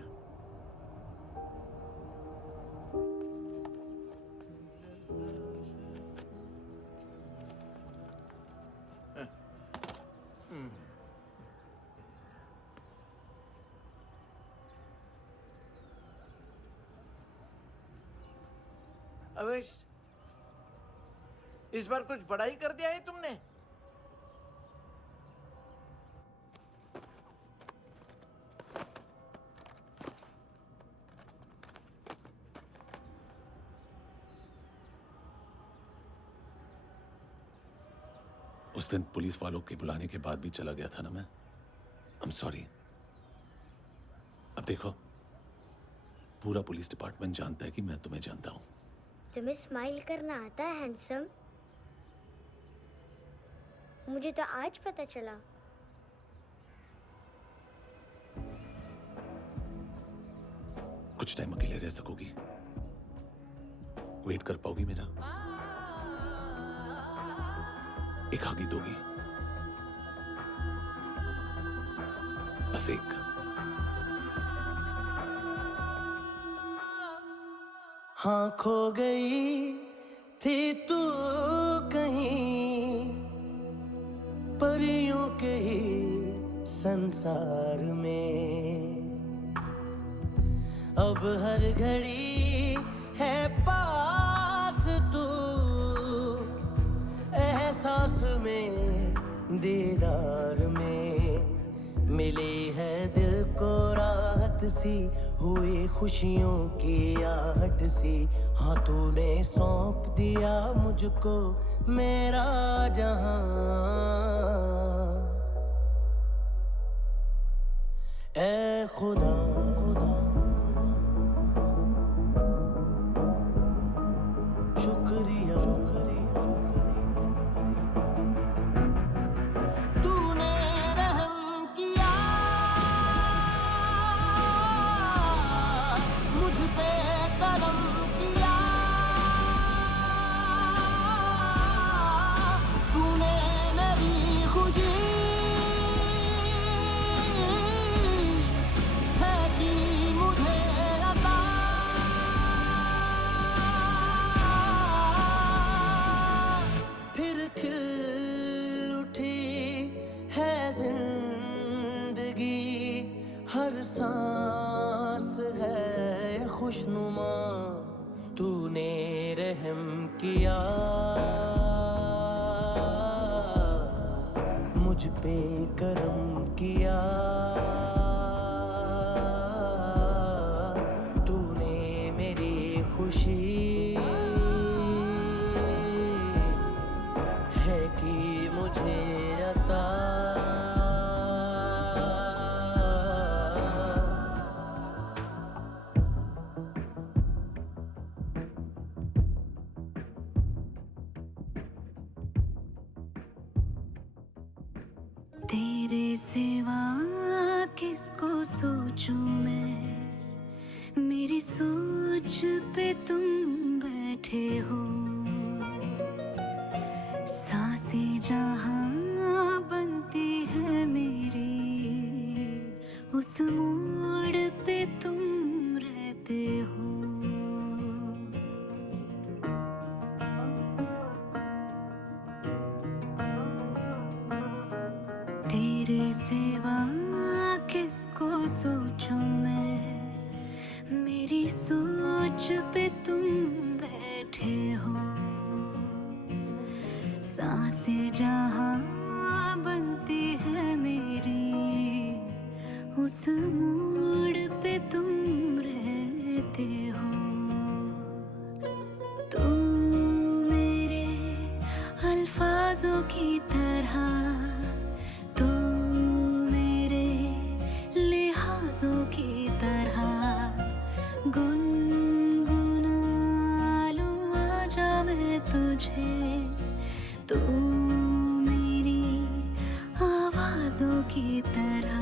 अवेश, इस बार कुछ बड़ा ही कर दिया है तुमने। उस दिन पुलिस वालों के बुलाने के बाद भी चला गया था ना मैं। I'm sorry। अब देखो, पूरा पुलिस डिपार्टमेंट जानता है कि मैं तुम्हें जानता हूं। तुम्हें स्माइल करना आता है हैंडसम? मुझे तो आज पता चला। कुछ टाइम अकेले रह सकोगी? वेट कर पाओगी मेरा? एक आगे दोगी? बस एक। हाँ खो गई थी तू कहीं परियों के ही संसार में, अब हर घड़ी है पास तू, एहसास में दीदार में, मिली है दिल को राहत सी, हुई खुशियों की आहट सी। हाँ तूने सौंप दिया मुझको मेरा जहां, ऐ खुदा शुक्रिया तूने रहम किया मुझ पे, करम किया तूने मेरी खुशी है कि मुझे अता, फिर खिल उठी है जिंदगी, हर सांस है खुशनुमा, तूने रहम किया मुझ पे, करम किया तूने मेरी खुशी है कि मुझे अता। तेरे सिवा किसको सोचूं मैं, मेरी सोच पे तुम बैठे हो, सांसें जहां बनती है मेरी, उस मोड़ पे तुम रहते हो। तेरी सिवा किसको सोचूं मैं, मेरी सोच पे तुम बैठे हो। सांसें जहां बनती है मेरी, उस मोड़ पे तुम रहते हो। तू मेरे अल्फाजों की तरह, तू मेरे लिहाजों की तरह, गुनगुना लूं आजा मैं तुझे। तू मेरी आवाजों की तरह।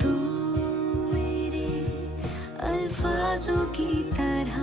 तू मेरे अल्फाजों की तरह,